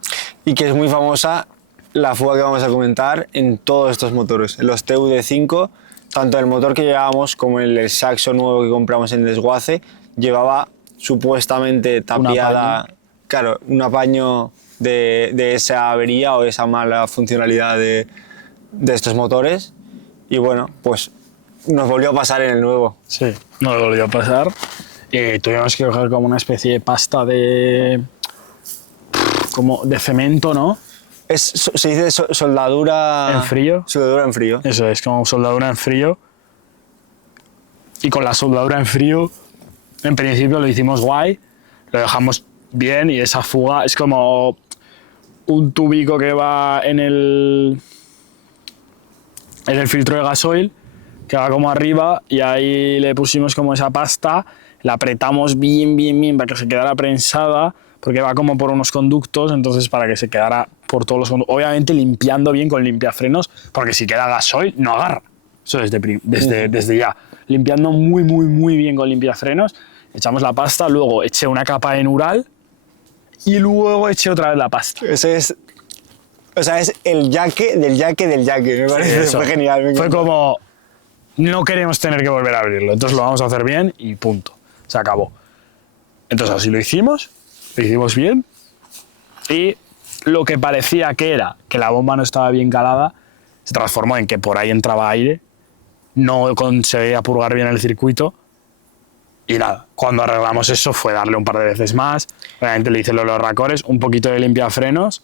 Y que es muy famosa la fuga que vamos a comentar en todos estos motores, en los TUD5, tanto el motor que llevábamos como el Saxo nuevo que compramos en desguace, llevaba supuestamente tapiada, claro, un apaño de esa avería o esa mala funcionalidad de estos motores. Y bueno, pues nos volvió a pasar en el nuevo. Sí, nos volvió a pasar. Tuvimos que coger como una especie de pasta como de cemento, ¿no? Se dice soldadura... ¿En frío? Soldadura en frío. Eso es, como soldadura en frío. Y con la soldadura en frío, en principio lo hicimos guay, lo dejamos bien y esa fuga es como un tubico que va en el filtro de gasoil, que va como arriba y ahí le pusimos como esa pasta, la apretamos bien para que se quedara prensada, porque va como por unos conductos, entonces para que se quedara por todos los conductos, obviamente limpiando bien con limpiafrenos, porque si queda gasoil no agarra, eso desde ya, limpiando muy bien con limpiafrenos, echamos la pasta, luego eché una capa en Ural y luego eché otra vez la pasta. Ese es... O sea, es el yaque del yaque del yaque, me parece, Sí, fue genial. Fue como, no queremos tener que volver a abrirlo, entonces lo vamos a hacer bien y punto, se acabó. Entonces así lo hicimos bien y lo que parecía que era que la bomba no estaba bien calada se transformó en que por ahí entraba aire, no conseguía purgar bien el circuito y nada, cuando arreglamos eso fue darle un par de veces más, obviamente le hice los racores, un poquito de limpiafrenos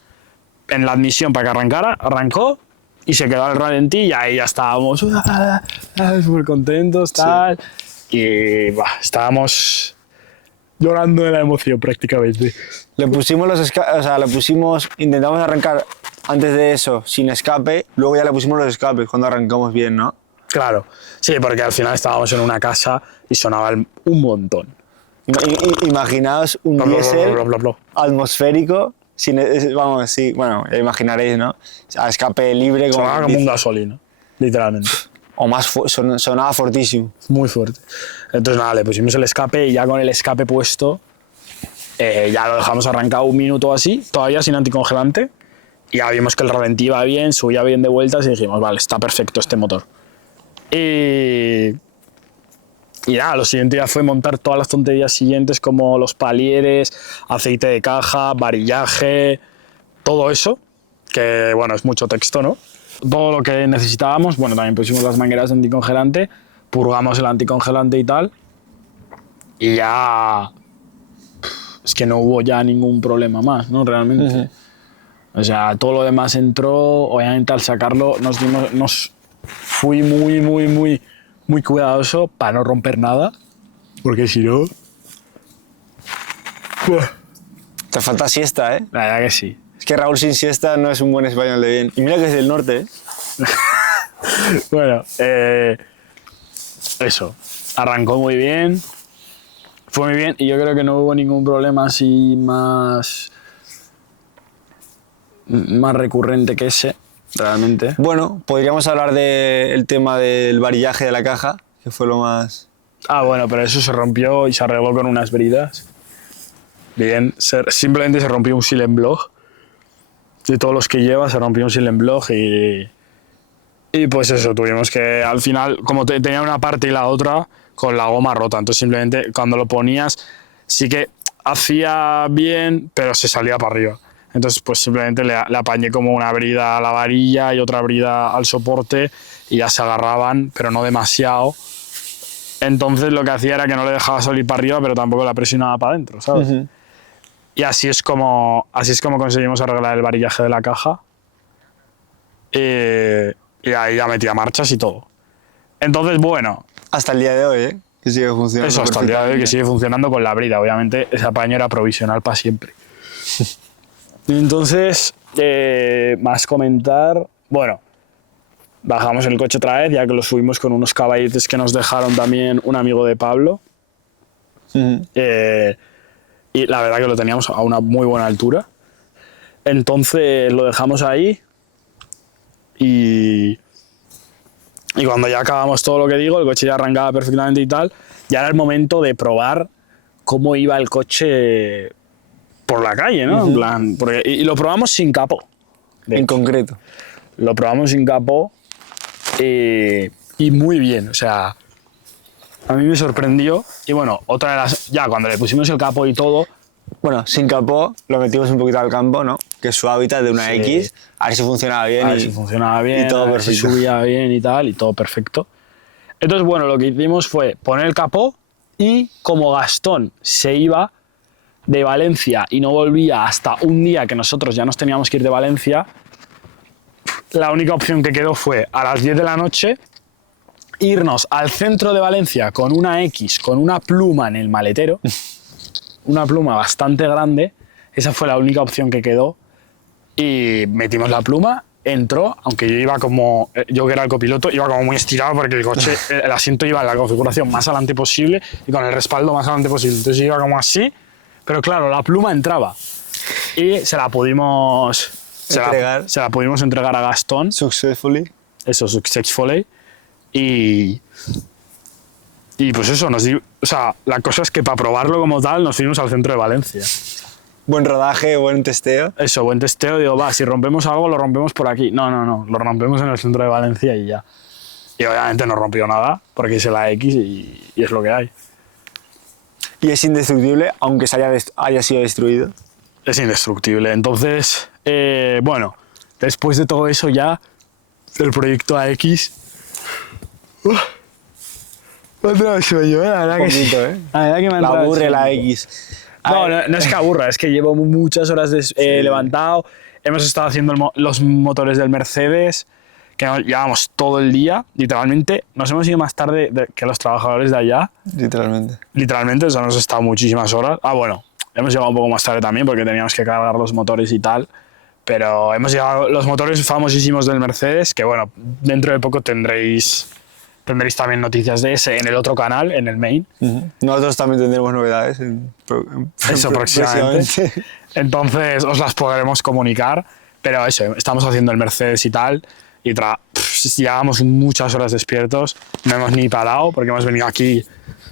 en la admisión para que arrancara, arrancó y se quedó al ralentí y ahí ya estábamos súper contentos, tal, sí. Y estábamos llorando de la emoción prácticamente. Le pusimos intentamos arrancar antes de eso sin escape, luego ya le pusimos los escapes cuando arrancamos bien, ¿no? Claro, sí, porque al final estábamos en una casa y sonaba un montón. Imaginaos un diésel atmosférico, vamos, sí, bueno, ya imaginaréis, ¿no? A escape libre. Sonaba como un gasolina, literalmente. O más, sonaba fortísimo. Muy fuerte. Entonces nada, le pusimos el escape y ya con el escape puesto, ya lo dejamos arrancado un minuto así, todavía sin anticongelante, y ya vimos que el ralentí iba bien, subía bien de vueltas y dijimos, vale, está perfecto este motor. Y nada, lo siguiente ya fue montar todas las tonterías siguientes como los palieres, aceite de caja, varillaje, todo eso, que bueno, es mucho texto, ¿no? Todo lo que necesitábamos, bueno, también pusimos las mangueras de anticongelante, purgamos el anticongelante y tal, y ya es que no hubo ya ningún problema más, ¿no? Realmente. O sea, todo lo demás entró, obviamente al sacarlo fui muy cuidadoso para no romper nada, porque si no... Te falta siesta, ¿eh? La verdad que sí. Es que Raúl sin siesta no es un buen español de bien. Y mira que es del norte, ¿eh? Bueno, eso. Arrancó muy bien, fue muy bien y yo creo que no hubo ningún problema así más recurrente que ese. Realmente. Bueno, podríamos hablar del tema del varillaje de la caja, que fue lo más... Bueno, pero eso se rompió y se arregló con unas bridas. Bien, simplemente se rompió un Silent-Block. De todos los que lleva se rompió un Silent-Block y pues eso, tuvimos que al final, como tenía una parte y la otra, con la goma rota. Entonces simplemente cuando lo ponías sí que hacía bien, pero se salía para arriba. Entonces pues simplemente le apañé como una brida a la varilla y otra brida al soporte y ya se agarraban, pero no demasiado. Entonces lo que hacía era que no le dejaba salir para arriba, pero tampoco la presionaba para adentro, ¿sabes? Y así es como conseguimos arreglar el varillaje de la caja. Y ahí ya metía marchas y todo. Entonces, bueno. Hasta el día de hoy, ¿eh? Que sigue funcionando. Eso, hasta el día de hoy que sigue funcionando con la brida. Obviamente, ese apaño era provisional para siempre. Entonces, más comentar. Bueno, bajamos el coche otra vez, ya que lo subimos con unos caballetes que nos dejaron también un amigo de Pablo. Y la verdad que lo teníamos a una muy buena altura. Entonces lo dejamos ahí y cuando ya acabamos todo lo que digo, el coche ya arrancaba perfectamente y tal, ya era el momento de probar cómo iba el coche por la calle, ¿no? En plan, y lo probamos sin capó. En concreto. Lo probamos sin capó y muy bien, o sea, a mí me sorprendió. Y bueno, otra de las... Ya, cuando le pusimos el capó y todo... Bueno, sin capó lo metimos un poquito al campo, ¿no? Que es su hábitat de una X, a ver si funcionaba bien. A ver si funcionaba bien, y todo a ver si perfecto. subía bien y tal, y todo perfecto. Entonces, bueno, lo que hicimos fue poner el capó y como Gastón se iba de Valencia y no volvía hasta un día que nosotros ya nos teníamos que ir de Valencia, la única opción que quedó fue a las 10 de la noche irnos al centro de Valencia con una X, con una pluma en el maletero, una pluma bastante grande. Esa fue la única opción que quedó y metimos la pluma, entró, aunque yo que era el copiloto, iba como muy estirado porque el coche, el asiento iba en la configuración más adelante posible y con el respaldo más adelante posible, entonces iba como así, pero claro, la pluma entraba y se la pudimos entregar a Gastón. Successfully. Eso, successfully. Y pues eso, o sea, la cosa es que para probarlo como tal nos fuimos al centro de Valencia. Buen rodaje, buen testeo. Eso, buen testeo. Digo, va, si rompemos algo, lo rompemos por aquí. No, lo rompemos en el centro de Valencia y ya. Y obviamente no rompió nada, porque es la X y es lo que hay. Y es indestructible, aunque haya sido destruido. Es indestructible. Entonces, bueno, después de todo eso ya, el proyecto AX... Me ha entrado sueño, la verdad que sí. La verdad que me ha La entrado aburre sueño. la X. No es que aburra, es que llevo muchas horas levantado. Hemos estado haciendo los motores del Mercedes, que llevamos todo el día, literalmente. Nos hemos ido más tarde que los trabajadores de allá. Literalmente. Literalmente, o sea, hemos estado muchísimas horas. Ah, bueno, hemos llegado un poco más tarde también porque teníamos que cargar los motores y tal. Pero hemos llegado los motores famosísimos del Mercedes, que bueno, dentro de poco tendréis también noticias de ese en el otro canal, en el main. Nosotros también tendremos novedades. Eso próximamente. Entonces os las podremos comunicar. Pero eso, estamos haciendo el Mercedes y tal. Y llevamos muchas horas despiertos. No hemos ni parado porque hemos venido aquí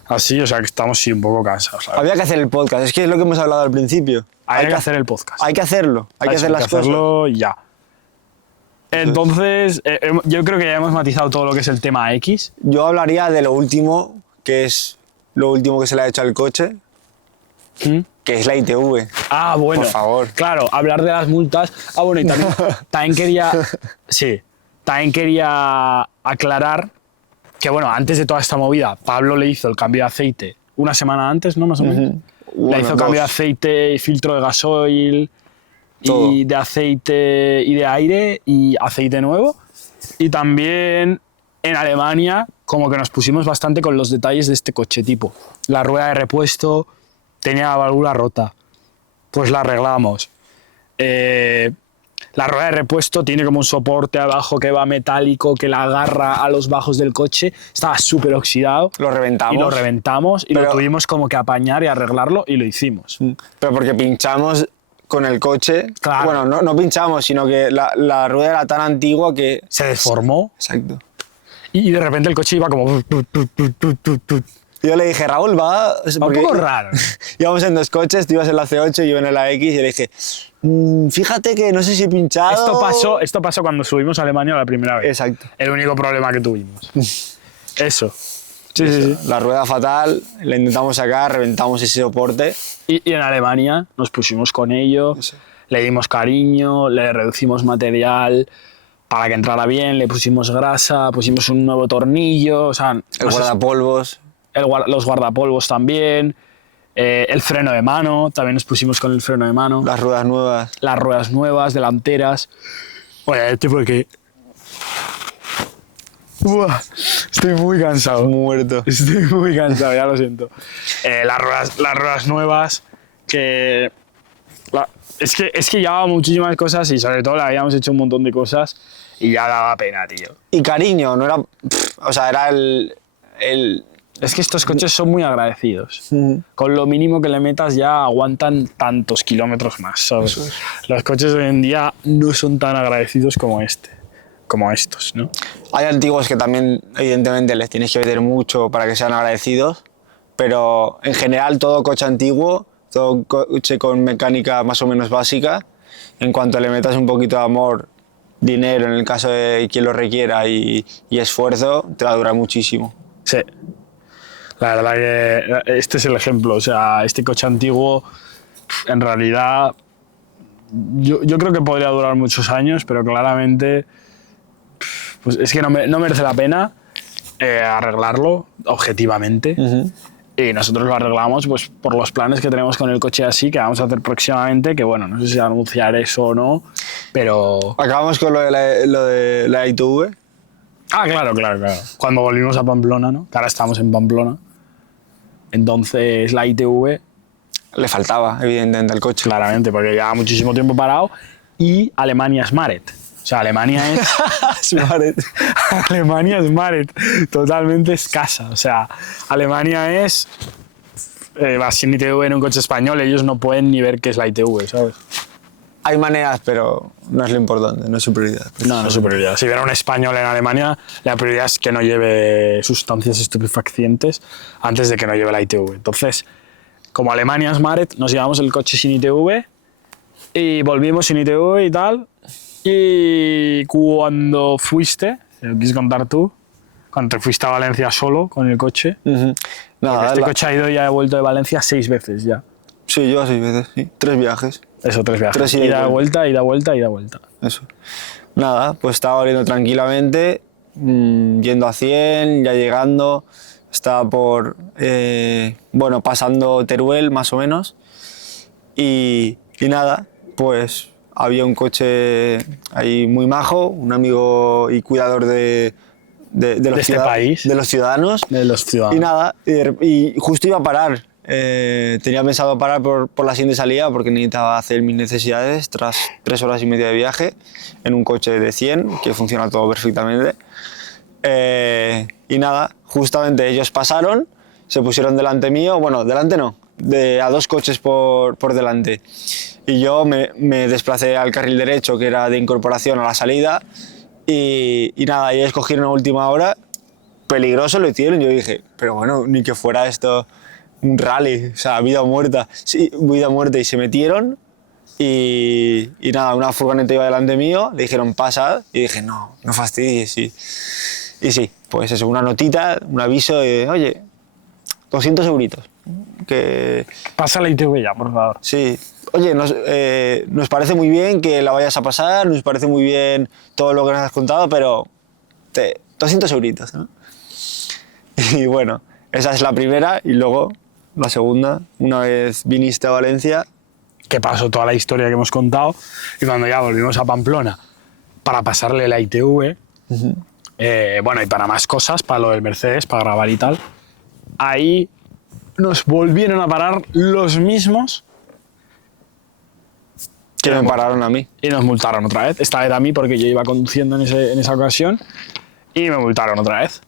así. O sea que estamos sí un poco cansados. Había que hacer el podcast. Es que es lo que hemos hablado al principio. Hay que hacer el podcast. Hay que hacerlo. Hay que hacer las cosas. Hacerlo ya. Entonces, yo creo que ya hemos matizado todo lo que es el tema X. Yo hablaría de lo último, que es lo último que se le ha hecho al coche, que es la ITV. Ah, bueno. Por favor. Claro, hablar de las multas. Ah, bueno, y también quería aclarar que, bueno, antes de toda esta movida, Pablo le hizo el cambio de aceite una semana antes, ¿no? Más o menos. Le hizo cambio de aceite y filtro de gasoil. Todo. Y de aceite y de aire y aceite nuevo. Y también en Alemania como que nos pusimos bastante con los detalles de este coche, tipo la rueda de repuesto tenía la válvula rota, pues la arreglamos. La rueda de repuesto tiene como un soporte abajo que va metálico que la agarra a los bajos del coche, estaba súper oxidado. Lo reventamos. Y lo tuvimos como que apañar y arreglarlo y lo hicimos. Pero porque pinchamos con el coche. Claro. Bueno, no pinchamos, sino que la rueda era tan antigua que... Se deformó. Exacto. Y de repente el coche iba como... Yo le dije, Raúl, va... Un poco raro. Íbamos en dos coches, tú ibas en la C8 y yo en la X, y le dije, fíjate que no sé si he pinchado... Esto pasó cuando subimos a Alemania la primera vez. Exacto. El único problema que tuvimos. Eso. Sí, sí, sí. La rueda fatal, la intentamos sacar, reventamos ese soporte. Y en Alemania nos pusimos con ello, Eso. le dimos cariño, le reducimos material para que entrara bien, le pusimos grasa, pusimos un nuevo tornillo, o sea, El no sé, guardapolvos. los guardapolvos también, el freno de mano, también nos pusimos con el freno de mano, Las ruedas nuevas. las ruedas nuevas, delanteras. Oye, porque... Buah, estoy muy cansado. Muerto. Estoy muy cansado, ya lo siento. Las ruedas nuevas, que... Es que llevaba muchísimas cosas y sobre todo le habíamos hecho un montón de cosas y ya daba pena, tío. Y cariño, no era... o sea, era el... Es que estos coches son muy agradecidos. Con lo mínimo que le metas ya aguantan tantos kilómetros más, ¿sabes? Los coches de hoy en día no son tan agradecidos como estos, ¿no? Hay antiguos que también, evidentemente, les tienes que meter mucho para que sean agradecidos, pero en general todo coche antiguo, todo coche con mecánica más o menos básica, en cuanto le metas un poquito de amor, dinero en el caso de quien lo requiera y esfuerzo, te va a durar muchísimo. Sí. La verdad que este es el ejemplo. O sea, este coche antiguo, en realidad, yo creo que podría durar muchos años, pero claramente pues es que no merece la pena arreglarlo objetivamente. Y nosotros lo arreglamos pues, por los planes que tenemos con el coche así, que vamos a hacer próximamente, que bueno, no sé si anunciar eso o no, pero... Acabamos con lo de la ITV. Ah, claro. Cuando volvimos a Pamplona, ¿no? Que ahora estamos en Pamplona. Entonces la ITV... Le faltaba, evidentemente, al coche. Claramente, porque lleva muchísimo tiempo parado. Y Alemania Smaret. O sea, Alemania es... Smaret. Alemania Smaret. Totalmente escasa. O sea, Alemania es... vas sin ITV en un coche español, ellos no pueden ni ver qué es la ITV, ¿sabes? Hay maneras, pero no es lo importante, no es su prioridad. No es su prioridad. Si viera un español en Alemania, la prioridad es que no lleve sustancias estupefacientes antes de que no lleve la ITV. Entonces, como Alemania es Maret, nos llevamos el coche sin ITV y volvimos sin ITV y tal. Y cuando fuiste, ¿te lo quieres contar tú? Cuando te fuiste a Valencia solo con el coche. Nada, Este coche ha ido y ha vuelto de Valencia 6 veces ya. Sí, yo 6 veces, sí. 3 viajes. Eso, 3 viajes. 3 ida y ida, vuelta, ida, vuelta, ida, vuelta. Eso. Nada, pues estaba volviendo tranquilamente, yendo a 100, ya llegando. Estaba bueno, pasando Teruel, más o menos. Y nada, pues había un coche ahí muy majo, un amigo y cuidador de los este país. de los ciudadanos. De los ciudadanos. Y nada, y justo iba a parar. Tenía pensado parar por la siguiente salida porque necesitaba hacer mis necesidades tras 3 horas y media de viaje en un coche de 100 que funciona todo perfectamente. Y nada, justamente ellos pasaron, se pusieron delante mío, bueno, delante no, a 2 coches por delante. Y yo me desplacé al carril derecho, que era de incorporación a la salida, y nada, ellos cogieron a última hora, peligroso lo hicieron. Yo dije, pero bueno, ni que fuera esto un rally, o sea, vida o muerta. Sí, vida o muerte, y se metieron. Y nada, una furgoneta iba delante mío, le dijeron pasad, y dije, no fastidies. Y sí, pues eso, una notita, un aviso de, oye, 200 euritos. Que... Pasa la ITV ya, por favor. Sí. Oye, nos parece muy bien que la vayas a pasar, nos parece muy bien todo lo que nos has contado, pero 200 euritos, ¿no? Y bueno, esa es la primera, y luego la segunda, una vez viniste a Valencia. Que pasó toda la historia que hemos contado, y cuando ya volvimos a Pamplona para pasarle la ITV, bueno, y para más cosas, para lo del Mercedes, para grabar y tal, ahí nos volvieron a parar los mismos Que me pararon a mí. y nos multaron otra vez. Esta vez a mí, porque yo iba conduciendo en esa ocasión, y me multaron otra vez.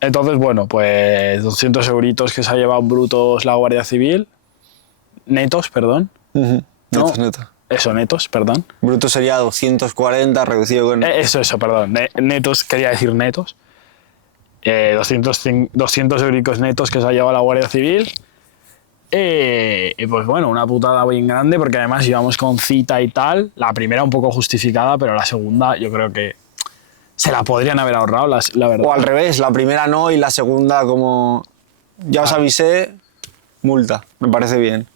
Entonces, bueno, pues 200 euritos que se ha llevado brutos la Guardia Civil. Netos, perdón. Netos, No, netos. Eso, netos, perdón. Bruto sería 240, reducido con... Eso, perdón. Netos, quería decir netos. 200 euricos netos que se ha llevado la Guardia Civil. Y pues bueno, una putada bien grande, porque además íbamos con cita y tal. La primera un poco justificada, pero la segunda yo creo que se la podrían haber ahorrado, la verdad. O al revés, la primera no y la segunda como ya os avisé, multa, me parece bien.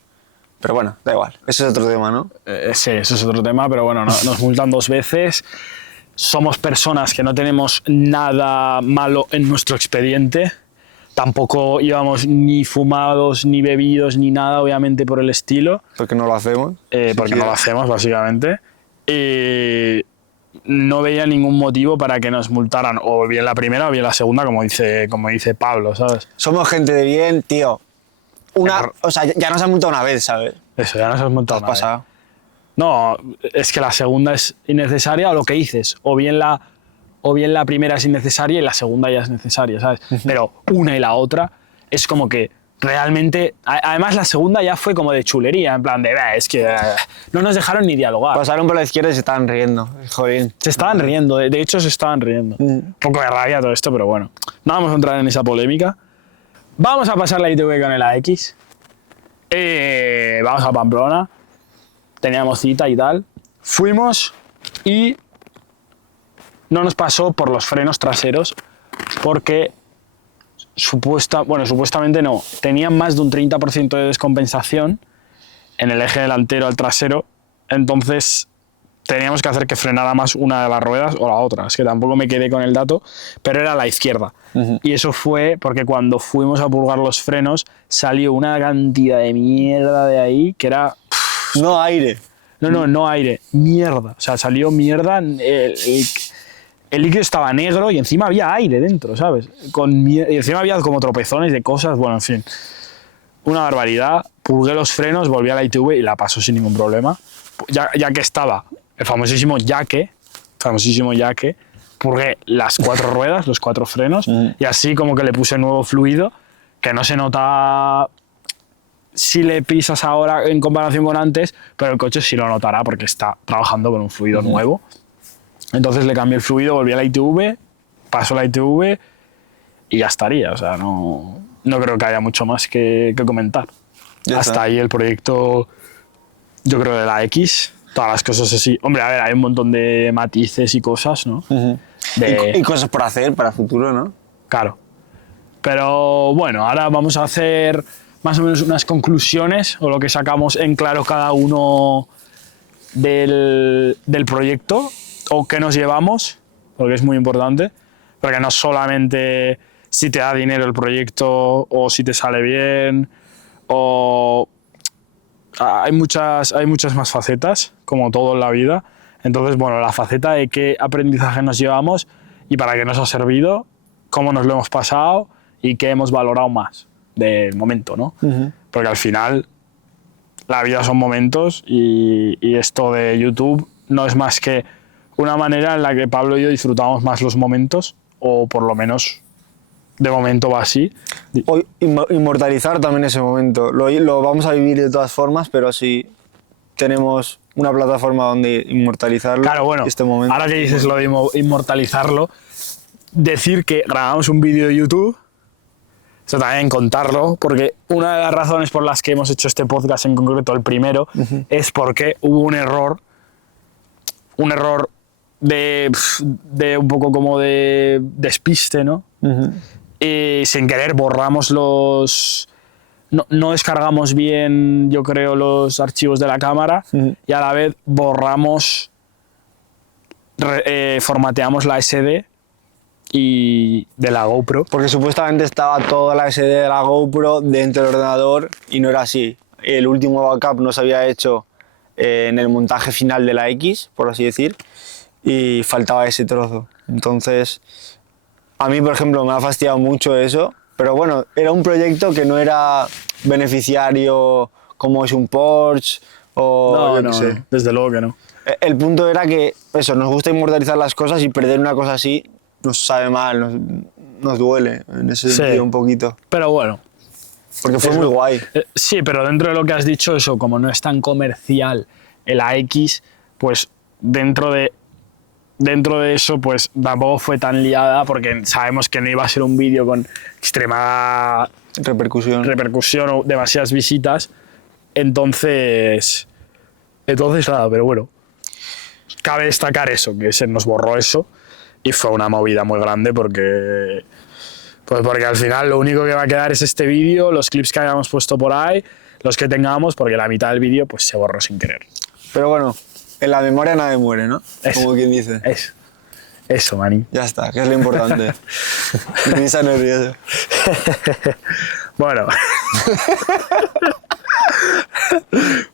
Pero bueno, da igual, ese es otro tema, ¿no? Sí, eso es otro tema, pero bueno, nos multan 2 veces. Somos personas que no tenemos nada malo en nuestro expediente. Tampoco íbamos ni fumados, ni bebidos, ni nada, obviamente, por el estilo. Porque no lo hacemos. Porque no lo hacemos, básicamente. No veía ningún motivo para que nos multaran o bien la primera o bien la segunda, como dice Pablo, ¿sabes? Somos gente de bien, tío. O sea, ya nos han multado una vez, ¿sabes? Eso, ya nos has multado. ¿Qué has pasado? No, es que la segunda es innecesaria o lo que dices, o bien la primera es innecesaria y la segunda ya es necesaria, ¿sabes? Pero una y la otra es como que realmente... Además, la segunda ya fue como de chulería, en plan de, es que no nos dejaron ni dialogar. Pasaron por la izquierda y se estaban riendo. Joder. Se estaban riendo, de hecho se estaban riendo. Un poco de rabia todo esto, pero bueno. No vamos a entrar en esa polémica. Vamos a pasar la ITV con el AX. Vamos a Pamplona. Teníamos cita y tal. Fuimos y no nos pasó por los frenos traseros porque supuestamente no. Tenían más de un 30% de descompensación en el eje delantero al trasero. Entonces teníamos que hacer que frenara más una de las ruedas o la otra. Es que tampoco me quedé con el dato, pero era la izquierda. Y eso fue porque cuando fuimos a purgar los frenos salió una cantidad de mierda de ahí que era... No aire. No aire, mierda. O sea, salió mierda. El líquido estaba negro y encima había aire dentro, ¿sabes? Y encima había como tropezones de cosas, bueno, en fin. Una barbaridad. Purgué los frenos, volví a la ITV y la pasó sin ningún problema. Ya que estaba el famosísimo yaque, purgué las 4 ruedas, los 4 frenos, y así como que le puse nuevo fluido, que no se nota si le pisas ahora en comparación con antes, pero el coche sí lo notará porque está trabajando con un fluido nuevo. Entonces le cambié el fluido, volví a la ITV, pasó la ITV y ya estaría. O sea, no creo que haya mucho más que comentar. Ya Hasta está. ahí el proyecto, yo creo, de la X. Todas las cosas así. Hombre, a ver, hay un montón de matices y cosas, ¿no? Y cosas por hacer para el futuro, ¿no? Claro. Pero bueno, ahora vamos a hacer más o menos unas conclusiones o lo que sacamos en claro cada uno del proyecto o qué nos llevamos, porque es muy importante, porque no solamente si te da dinero el proyecto o si te sale bien, o hay muchas más facetas, como todo en la vida. Entonces, bueno, la faceta de qué aprendizaje nos llevamos y para qué nos ha servido, cómo nos lo hemos pasado y qué hemos valorado más del momento, ¿no? Porque al final la vida son momentos y esto de YouTube no es más que una manera en la que Pablo y yo disfrutamos más los momentos, o por lo menos de momento va así. O inmortalizar también ese momento. Lo vamos a vivir de todas formas, pero sí tenemos una plataforma donde inmortalizarlo. Claro, bueno, este momento. ahora que dices lo de inmortalizarlo, decir que grabamos un vídeo de YouTube, eso también contarlo, porque una de las razones por las que hemos hecho este podcast en concreto, el primero, es porque hubo un error de un poco como de despiste, ¿no? Y sin querer borramos no descargamos bien, yo creo, los archivos de la cámara y a la vez borramos, formateamos la SD y de la GoPro. Porque supuestamente estaba toda la SD de la GoPro dentro del ordenador y no era así. El último backup no se había hecho en el montaje final de la X, por así decir, y faltaba ese trozo. Entonces, a mí, por ejemplo, me ha fastidiado mucho eso, pero bueno, era un proyecto que no era beneficiario como es un Porsche o yo qué sé. Desde luego que no. El punto era que eso, nos gusta inmortalizar las cosas y perder una cosa así nos sabe mal, nos duele en ese sentido un poquito. Pero bueno. Porque fue muy guay. Sí, pero dentro de lo que has dicho, eso, como no es tan comercial el AX, pues dentro de eso, pues tampoco fue tan liada porque sabemos que no iba a ser un vídeo con extrema repercusión o demasiadas visitas. Entonces nada, pero bueno. Cabe destacar eso, que se nos borró eso y fue una movida muy grande porque al final lo único que va a quedar es este vídeo, los clips que hayamos puesto por ahí, los que tengamos, porque la mitad del vídeo pues se borró sin querer. Pero bueno, en la memoria nadie muere, ¿no? Eso. Como quien dice. Eso, maní. Ya está, que es lo importante. Piensa nervioso. Bueno.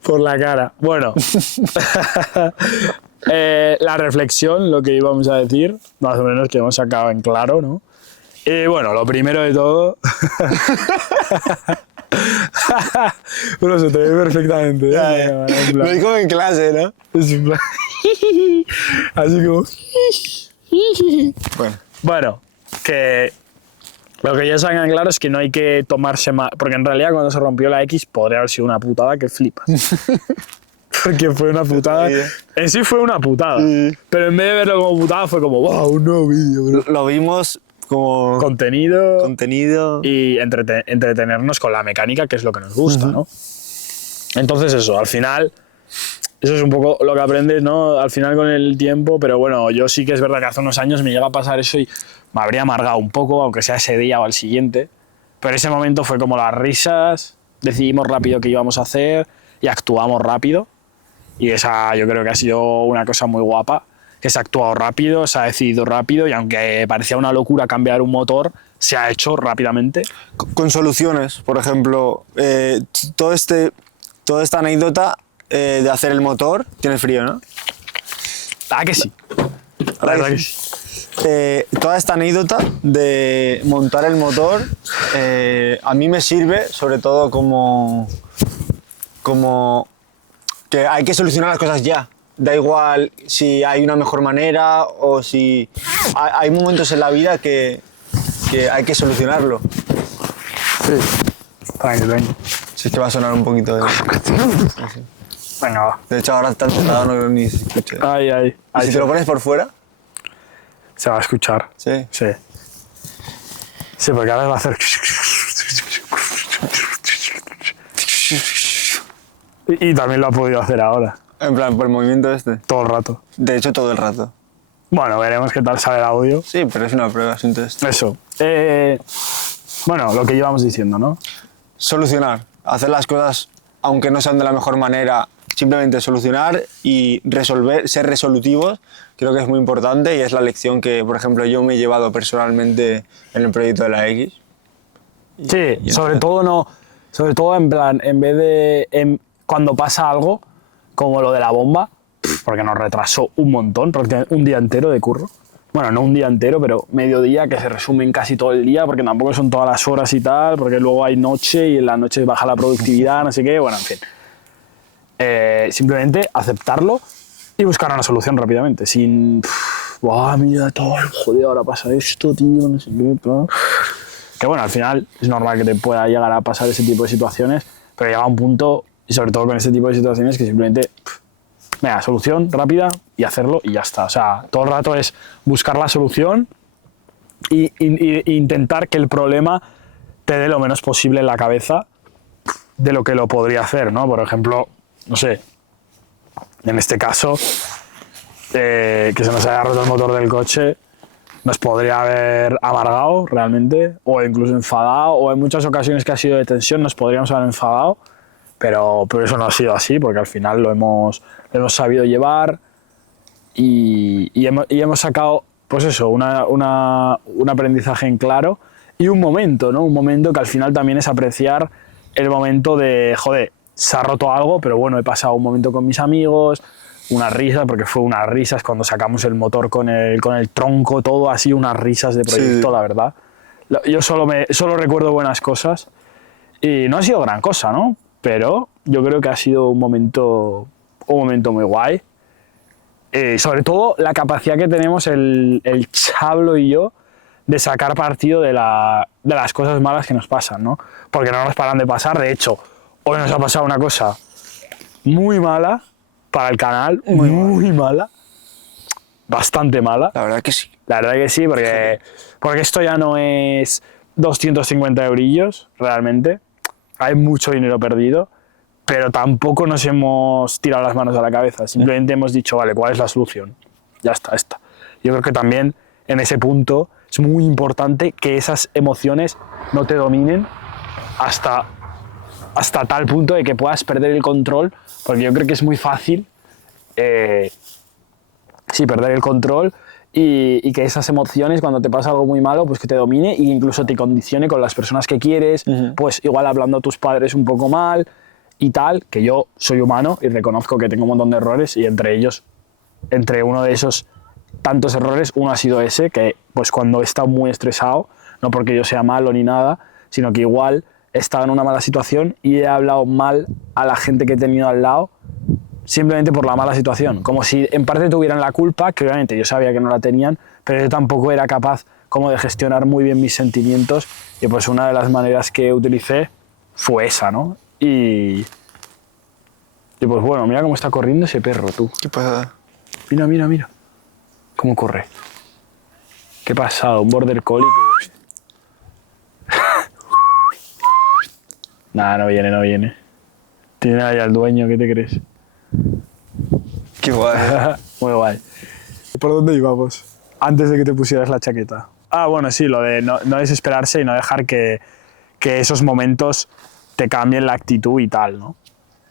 Por la cara. Bueno. La reflexión, lo que íbamos a decir, más o menos que hemos sacado en claro, ¿no? Y bueno, lo primero de todo... Bueno, se te ve perfectamente. Ya. Lo digo en clase, ¿no? Es en plan... Así como... Bueno, que lo que ya saben claro es que no hay que tomarse más... Porque en realidad cuando se rompió la X podría haber sido una putada que flipas. Porque fue una putada. En sí fue una putada. Sí. Pero en vez de verlo como putada fue como, wow, un nuevo vídeo, bro. Lo vimos como... Contenido. Y entretenernos con la mecánica, que es lo que nos gusta, ¿no? Entonces eso, al final... Eso es un poco lo que aprendes, ¿no? Al final con el tiempo, pero bueno, yo sí que es verdad que hace unos años me llega a pasar eso y me habría amargado un poco, aunque sea ese día o al siguiente. Pero ese momento fue como las risas, decidimos rápido qué íbamos a hacer y actuamos rápido. Y esa yo creo que ha sido una cosa muy guapa, que se ha actuado rápido, se ha decidido rápido y aunque parecía una locura cambiar un motor, se ha hecho rápidamente. Con soluciones, por ejemplo, toda esta anécdota de hacer el motor, tienes frío, ¿no? Ah, que sí. La verdad que sí. Toda esta anécdota de montar el motor a mí me sirve sobre todo como que hay que solucionar las cosas ya. Da igual si hay una mejor manera o si... Hay momentos en la vida que hay que solucionarlo. Sí. Tranquilo. Si es que va a sonar un poquito de... Venga, va. De hecho, ahora está sentado, no creo ni se escuche. Ay. ¿Y si te lo pones por fuera? Se va a escuchar. Sí. Sí, porque ahora va a hacer... Y también lo ha podido hacer ahora. En plan, por el movimiento este. Todo el rato. De hecho, todo el rato. Bueno, veremos qué tal sale el audio. Sí, pero es una prueba, es un test. Eso. Bueno, lo que llevamos diciendo, ¿no? Solucionar. Hacer las cosas, aunque no sean de la mejor manera, simplemente solucionar y resolver, ser resolutivos, creo que es muy importante y es la lección que, por ejemplo, yo me he llevado personalmente en el proyecto de la X. Sí, sobre todo en plan, en vez de cuando pasa algo como lo de la bomba, porque nos retrasó un montón, prácticamente un día entero de curro. Bueno, no un día entero, pero mediodía, que se resume en casi todo el día, porque tampoco son todas las horas y tal, porque luego hay noche y en la noche baja la productividad, no sé qué, bueno, en fin. Simplemente aceptarlo y buscar una solución rápidamente, sin... mira, todo, joder, ahora pasa esto, tío, no sé qué, tal. Que bueno, al final es normal que te pueda llegar a pasar ese tipo de situaciones, pero llega un punto, y sobre todo con este tipo de situaciones, que simplemente... Venga, solución rápida y hacerlo y ya está. O sea, todo el rato es buscar la solución e intentar que el problema te dé lo menos posible en la cabeza de lo que lo podría hacer, ¿no? Por ejemplo, no sé, en este caso, que se nos haya roto el motor del coche, nos podría haber amargado realmente, o incluso enfadado, o en muchas ocasiones que ha sido de tensión nos podríamos haber enfadado, pero eso no ha sido así, porque al final lo hemos sabido llevar y hemos sacado, pues eso, un aprendizaje en claro y un momento, ¿no? Un momento que al final también es apreciar el momento de, joder, se ha roto algo, pero bueno, he pasado un momento con mis amigos, unas risas, porque fue unas risas cuando sacamos el motor con el tronco, todo así, unas risas de proyecto, sí. La verdad. Yo solo recuerdo buenas cosas y no ha sido gran cosa, ¿no? Pero yo creo que ha sido un momento muy guay. Sobre todo la capacidad que tenemos el Chablo y yo de sacar partido de las cosas malas que nos pasan, ¿no? Porque no nos paran de pasar. De hecho, hoy nos ha pasado una cosa muy mala para el canal, muy mala, bastante mala. La verdad que sí. La verdad que sí, porque esto ya no es 250 eurillos, realmente. Hay mucho dinero perdido, pero tampoco nos hemos tirado las manos a la cabeza. Simplemente hemos dicho, vale, ¿cuál es la solución? Ya está, esta. Yo creo que también en ese punto es muy importante que esas emociones no te dominen hasta tal punto de que puedas perder el control, porque yo creo que es muy fácil perder el control y que esas emociones, cuando te pasa algo muy malo, pues que te domine e incluso te condicione con las personas que quieres, pues igual hablando a tus padres un poco mal y tal, que yo soy humano y reconozco que tengo un montón de errores y entre uno de esos tantos errores, uno ha sido ese, que pues cuando he estado muy estresado, no porque yo sea malo ni nada, sino que igual he estado en una mala situación y he hablado mal a la gente que he tenido al lado simplemente por la mala situación, como si en parte tuvieran la culpa, que obviamente yo sabía que no la tenían, pero yo tampoco era capaz como de gestionar muy bien mis sentimientos y pues una de las maneras que utilicé fue esa, ¿no? Y pues bueno, mira cómo está corriendo ese perro, tú. ¿Qué pasa? Mira, mira, mira. ¿Cómo corre? Qué pasado, un border collie que... Nah, no viene, no viene. Tiene ahí al dueño, ¿qué te crees? Qué guay. Muy guay. ¿Por dónde íbamos? Antes de que te pusieras la chaqueta. Ah, bueno, sí, lo de no desesperarse y no dejar que esos momentos te cambien la actitud y tal, ¿no?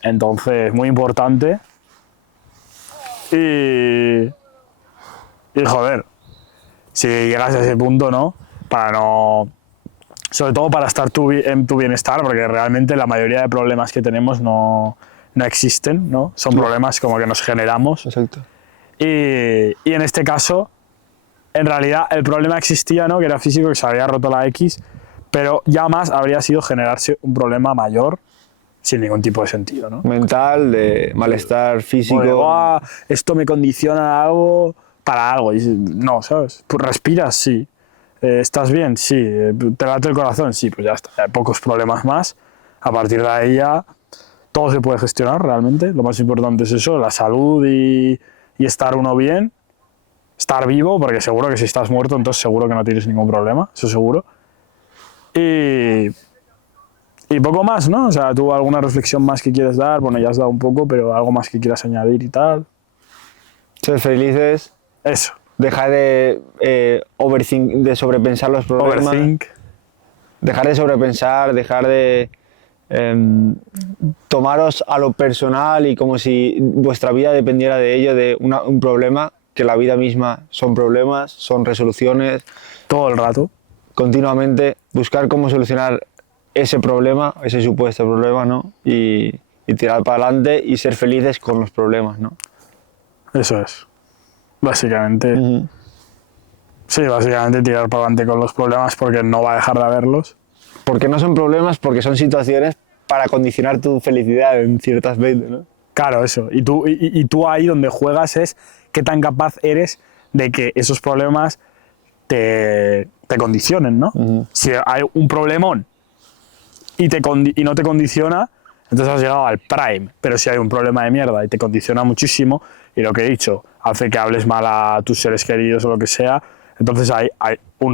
Entonces, muy importante. Y joder, si llegas a ese punto, ¿no? Para no... Sobre todo para estar en tu bienestar, porque realmente la mayoría de problemas que tenemos no existen, ¿no? Son problemas como que nos generamos. Exacto. Y en este caso, en realidad el problema existía, ¿no? Que era físico, que se había roto la X, pero ya más habría sido generarse un problema mayor sin ningún tipo de sentido, ¿no? Mental, de malestar físico. Bueno, esto me condiciona algo para algo. No, ¿sabes? Pues respiras, sí. ¿Estás bien? Sí. ¿Te late el corazón? Sí, pues ya está. Hay pocos problemas más. A partir de ahí ya todo se puede gestionar realmente. Lo más importante es eso, la salud y estar uno bien. Estar vivo, porque seguro que si estás muerto, entonces seguro que no tienes ningún problema, eso seguro. Y poco más, ¿no? O sea, ¿tú alguna reflexión más que quieres dar? Bueno, ya has dado un poco, pero algo más que quieras añadir y tal. Ser felices. Eso. Dejar de de sobrepensar los problemas. Overthink. Dejar de sobrepensar, dejar de tomaros a lo personal y como si vuestra vida dependiera de ello, de un problema, que la vida misma son problemas, son resoluciones. Todo el rato. Continuamente buscar cómo solucionar ese problema, ese supuesto problema, ¿no? Y tirar para adelante y ser felices con los problemas, ¿no? Eso es. Básicamente. Sí, básicamente tirar para adelante con los problemas porque no va a dejar de haberlos. Porque no son problemas, porque son situaciones para condicionar tu felicidad en ciertas veces, ¿no? Claro, eso. Y tú ahí donde juegas es qué tan capaz eres de que esos problemas te condicionen, ¿no? Si hay un problemón y no te condiciona, entonces has llegado al prime. Pero si hay un problema de mierda y te condiciona muchísimo, y lo que he dicho, hace que hables mal a tus seres queridos o lo que sea, entonces hay un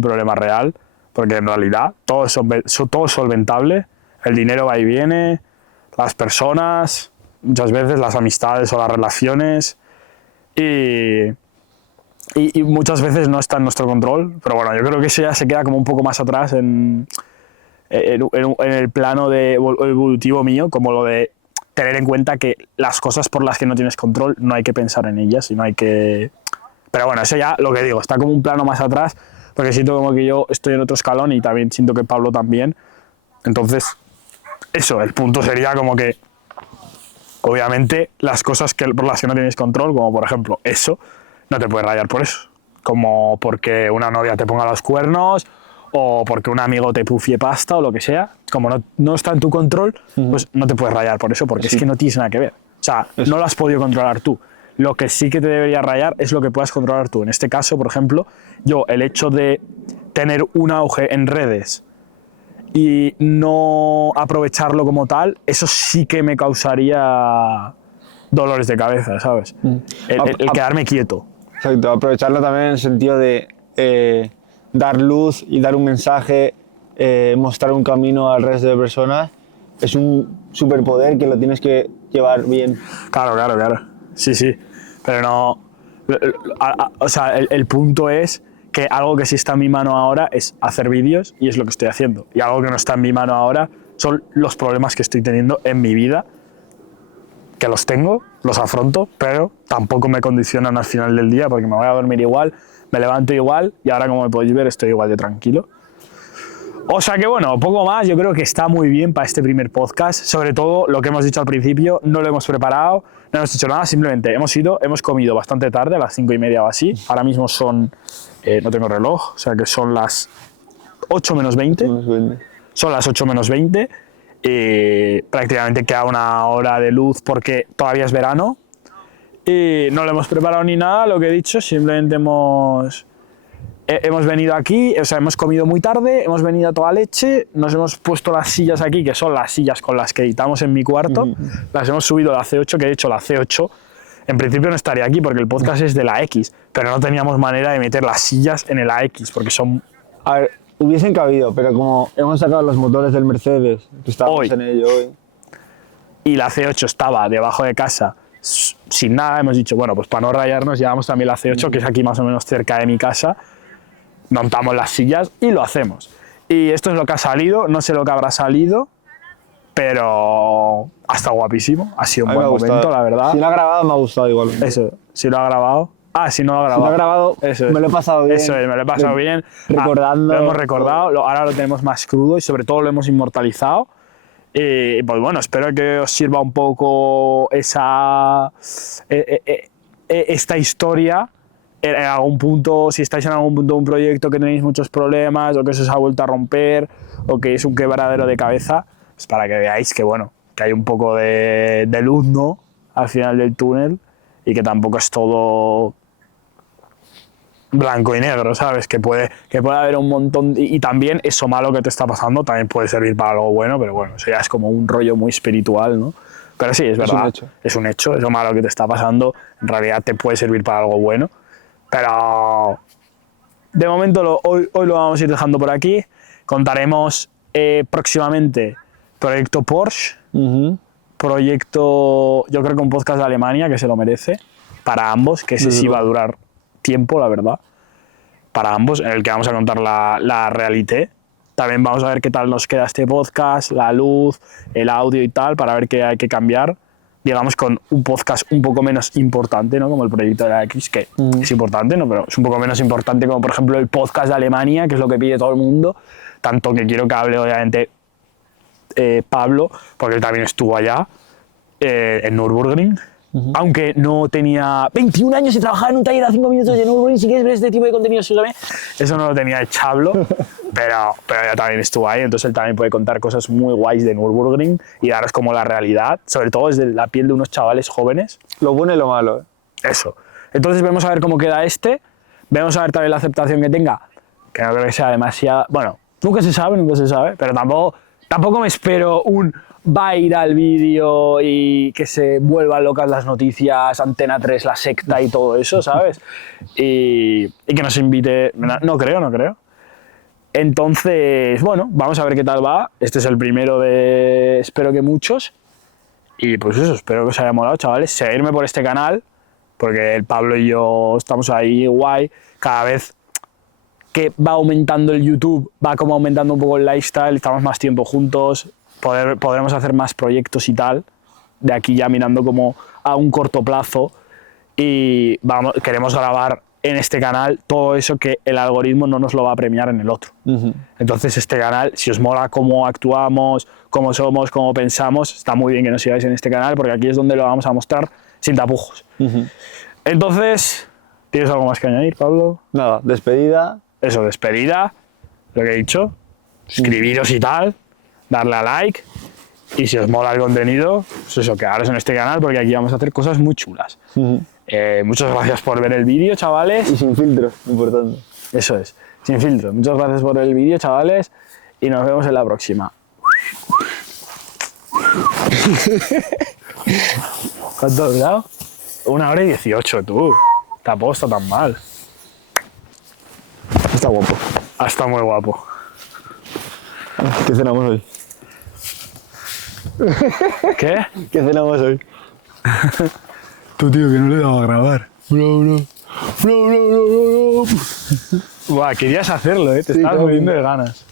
problema real, porque en realidad todo es solventable, el dinero va y viene, las personas, muchas veces las amistades o las relaciones, y muchas veces no está en nuestro control, pero bueno, yo creo que eso ya se queda como un poco más atrás en el plano evolutivo mío, como lo de tener en cuenta que las cosas por las que no tienes control no hay que pensar en ellas y no hay que... Pero bueno, eso ya, lo que digo, está como un plano más atrás, porque siento como que yo estoy en otro escalón y también siento que Pablo también. Entonces, eso, el punto sería como que, obviamente, las cosas por las que no tienes control, como por ejemplo eso, no te puedes rayar por eso. Como porque una novia te ponga los cuernos, o porque un amigo te pufie pasta o lo que sea, como no está en tu control, pues no te puedes rayar por eso, porque es que no tienes nada que ver. O sea, no lo has podido controlar tú. Lo que sí que te debería rayar es lo que puedas controlar tú. En este caso, por ejemplo, yo el hecho de tener un auge en redes y no aprovecharlo como tal, eso sí que me causaría dolores de cabeza, ¿sabes? El quedarme quieto. Exacto, aprovecharlo también en el sentido de dar luz y dar un mensaje, mostrar un camino al resto de personas. Es un superpoder que lo tienes que llevar bien. Claro. Sí. Pero no... O sea, el punto es que algo que sí está en mi mano ahora es hacer vídeos y es lo que estoy haciendo. Y algo que no está en mi mano ahora son los problemas que estoy teniendo en mi vida, que los tengo, los afronto, pero tampoco me condicionan al final del día porque me voy a dormir igual, me levanto igual y ahora, como me podéis ver, estoy igual de tranquilo. O sea que bueno, poco más, yo creo que está muy bien para este primer podcast, sobre todo lo que hemos dicho al principio, no lo hemos preparado, no hemos hecho nada, simplemente hemos comido bastante tarde, a las 5:30 o así, ahora mismo son, no tengo reloj, o sea que son las 8 menos 20, son las 8 menos 20, prácticamente queda una hora de luz porque todavía es verano, y no lo hemos preparado ni nada, lo que he dicho, simplemente hemos venido aquí, o sea, hemos comido muy tarde, hemos venido a toda leche, nos hemos puesto las sillas aquí, que son las sillas con las que editamos en mi cuarto, las hemos subido a la C8, que de hecho la C8 en principio no estaría aquí porque el podcast es de la X, pero no teníamos manera de meter las sillas en el AX porque son... A ver, hubiesen cabido, pero como hemos sacado los motores del Mercedes, que estábamos Hoy. en ello hoy. Y la C8 estaba debajo de casa sin nada, hemos dicho, bueno, pues para no rayarnos llevamos también la C8, que es aquí más o menos cerca de mi casa, montamos las sillas y lo hacemos. Y esto es lo que ha salido, no sé lo que habrá salido, pero ha estado guapísimo, ha sido un A mí buen me ha momento, gustado. la verdad. Si lo ha grabado, me ha gustado igual. Eso, si lo ha grabado. Ah, si no lo ha grabado. Si lo ha grabado, Eso es. me lo he pasado bien. Eso es, me lo he pasado bien. Recordando. Lo hemos recordado, ahora lo tenemos más crudo y sobre todo lo hemos inmortalizado. Pues bueno, espero que os sirva un poco esta historia. En algún punto, si estáis en algún punto de un proyecto que tenéis muchos problemas o que se os ha vuelto a romper o que es un quebradero de cabeza, pues para que veáis que bueno, que hay un poco de luz, ¿no?, al final del túnel y que tampoco es todo blanco y negro, ¿sabes? Que puede haber un montón y también eso malo que te está pasando también puede servir para algo bueno, pero bueno, eso ya es como un rollo muy espiritual, ¿no? Pero sí, es verdad, es un hecho, eso malo que te está pasando en realidad te puede servir para algo bueno. Pero de momento hoy lo vamos a ir dejando por aquí. Contaremos próximamente proyecto Porsche, proyecto, yo creo que un podcast de Alemania que se lo merece, para ambos, que ese sí va a durar tiempo, la verdad, para ambos, en el que vamos a contar la realité. También vamos a ver qué tal nos queda este podcast, la luz, el audio y tal, para ver qué hay que cambiar. Digamos, con un podcast un poco menos importante, ¿no?, como el proyecto de la X, que es importante, ¿no?, pero es un poco menos importante como, por ejemplo, el podcast de Alemania, que es lo que pide todo el mundo, tanto que quiero que hable, obviamente, Pablo, porque él también estuvo allá, en Nürburgring, aunque no tenía 21 años y trabajaba en un taller a 5 minutos de Nürburgring. Si quieres ver este tipo de contenido, sígueme. Eso no lo tenía el Chablo, pero ya también estuvo ahí, entonces él también puede contar cosas muy guays de Nürburgring y daros como la realidad, sobre todo desde la piel de unos chavales jóvenes. Lo bueno y lo malo. Eso. Entonces vamos a ver cómo queda vamos a ver también la aceptación que tenga, que no creo que sea demasiada... Bueno, nunca se sabe, pero tampoco me espero un... va a ir al vídeo y que se vuelvan locas las noticias, Antena 3, la secta y todo eso, ¿sabes? Y que nos invite... No creo. Entonces, bueno, vamos a ver qué tal va. Este es el primero de, espero que muchos. Y pues eso, espero que os haya molado, chavales. Seguirme por este canal, porque el Pablo y yo estamos ahí guay. Cada vez que va aumentando el YouTube, va como aumentando un poco el lifestyle, estamos más tiempo juntos, podremos hacer más proyectos y tal, de aquí ya mirando como a un corto plazo, y queremos grabar en este canal todo eso que el algoritmo no nos lo va a premiar en el otro. Entonces este canal, si os mola cómo actuamos, cómo somos, cómo pensamos, está muy bien que nos sigáis en este canal, porque aquí es donde lo vamos a mostrar sin tapujos. Entonces, ¿tienes algo más que añadir, Pablo? Nada, despedida. Eso, despedida, lo que he dicho, suscribiros y tal, darle a like, y si os mola el contenido, pues eso, quedaros en este canal porque aquí vamos a hacer cosas muy chulas. Muchas gracias por ver el vídeo, chavales. Y sin filtro, importante. Eso es, sin filtro. Muchas gracias por ver el vídeo, chavales, y nos vemos en la próxima. ¿Cuánto ha durado? 1 hora y 18, tú. Tampoco está tan mal. Está guapo. Está muy guapo. ¿Qué cenamos hoy? ¿Qué? ¿Qué cenamos hoy? Tú, tío, que no le he dado a grabar. Bro. Buah, querías hacerlo, ¿eh? Te estabas claro. muriendo de ganas.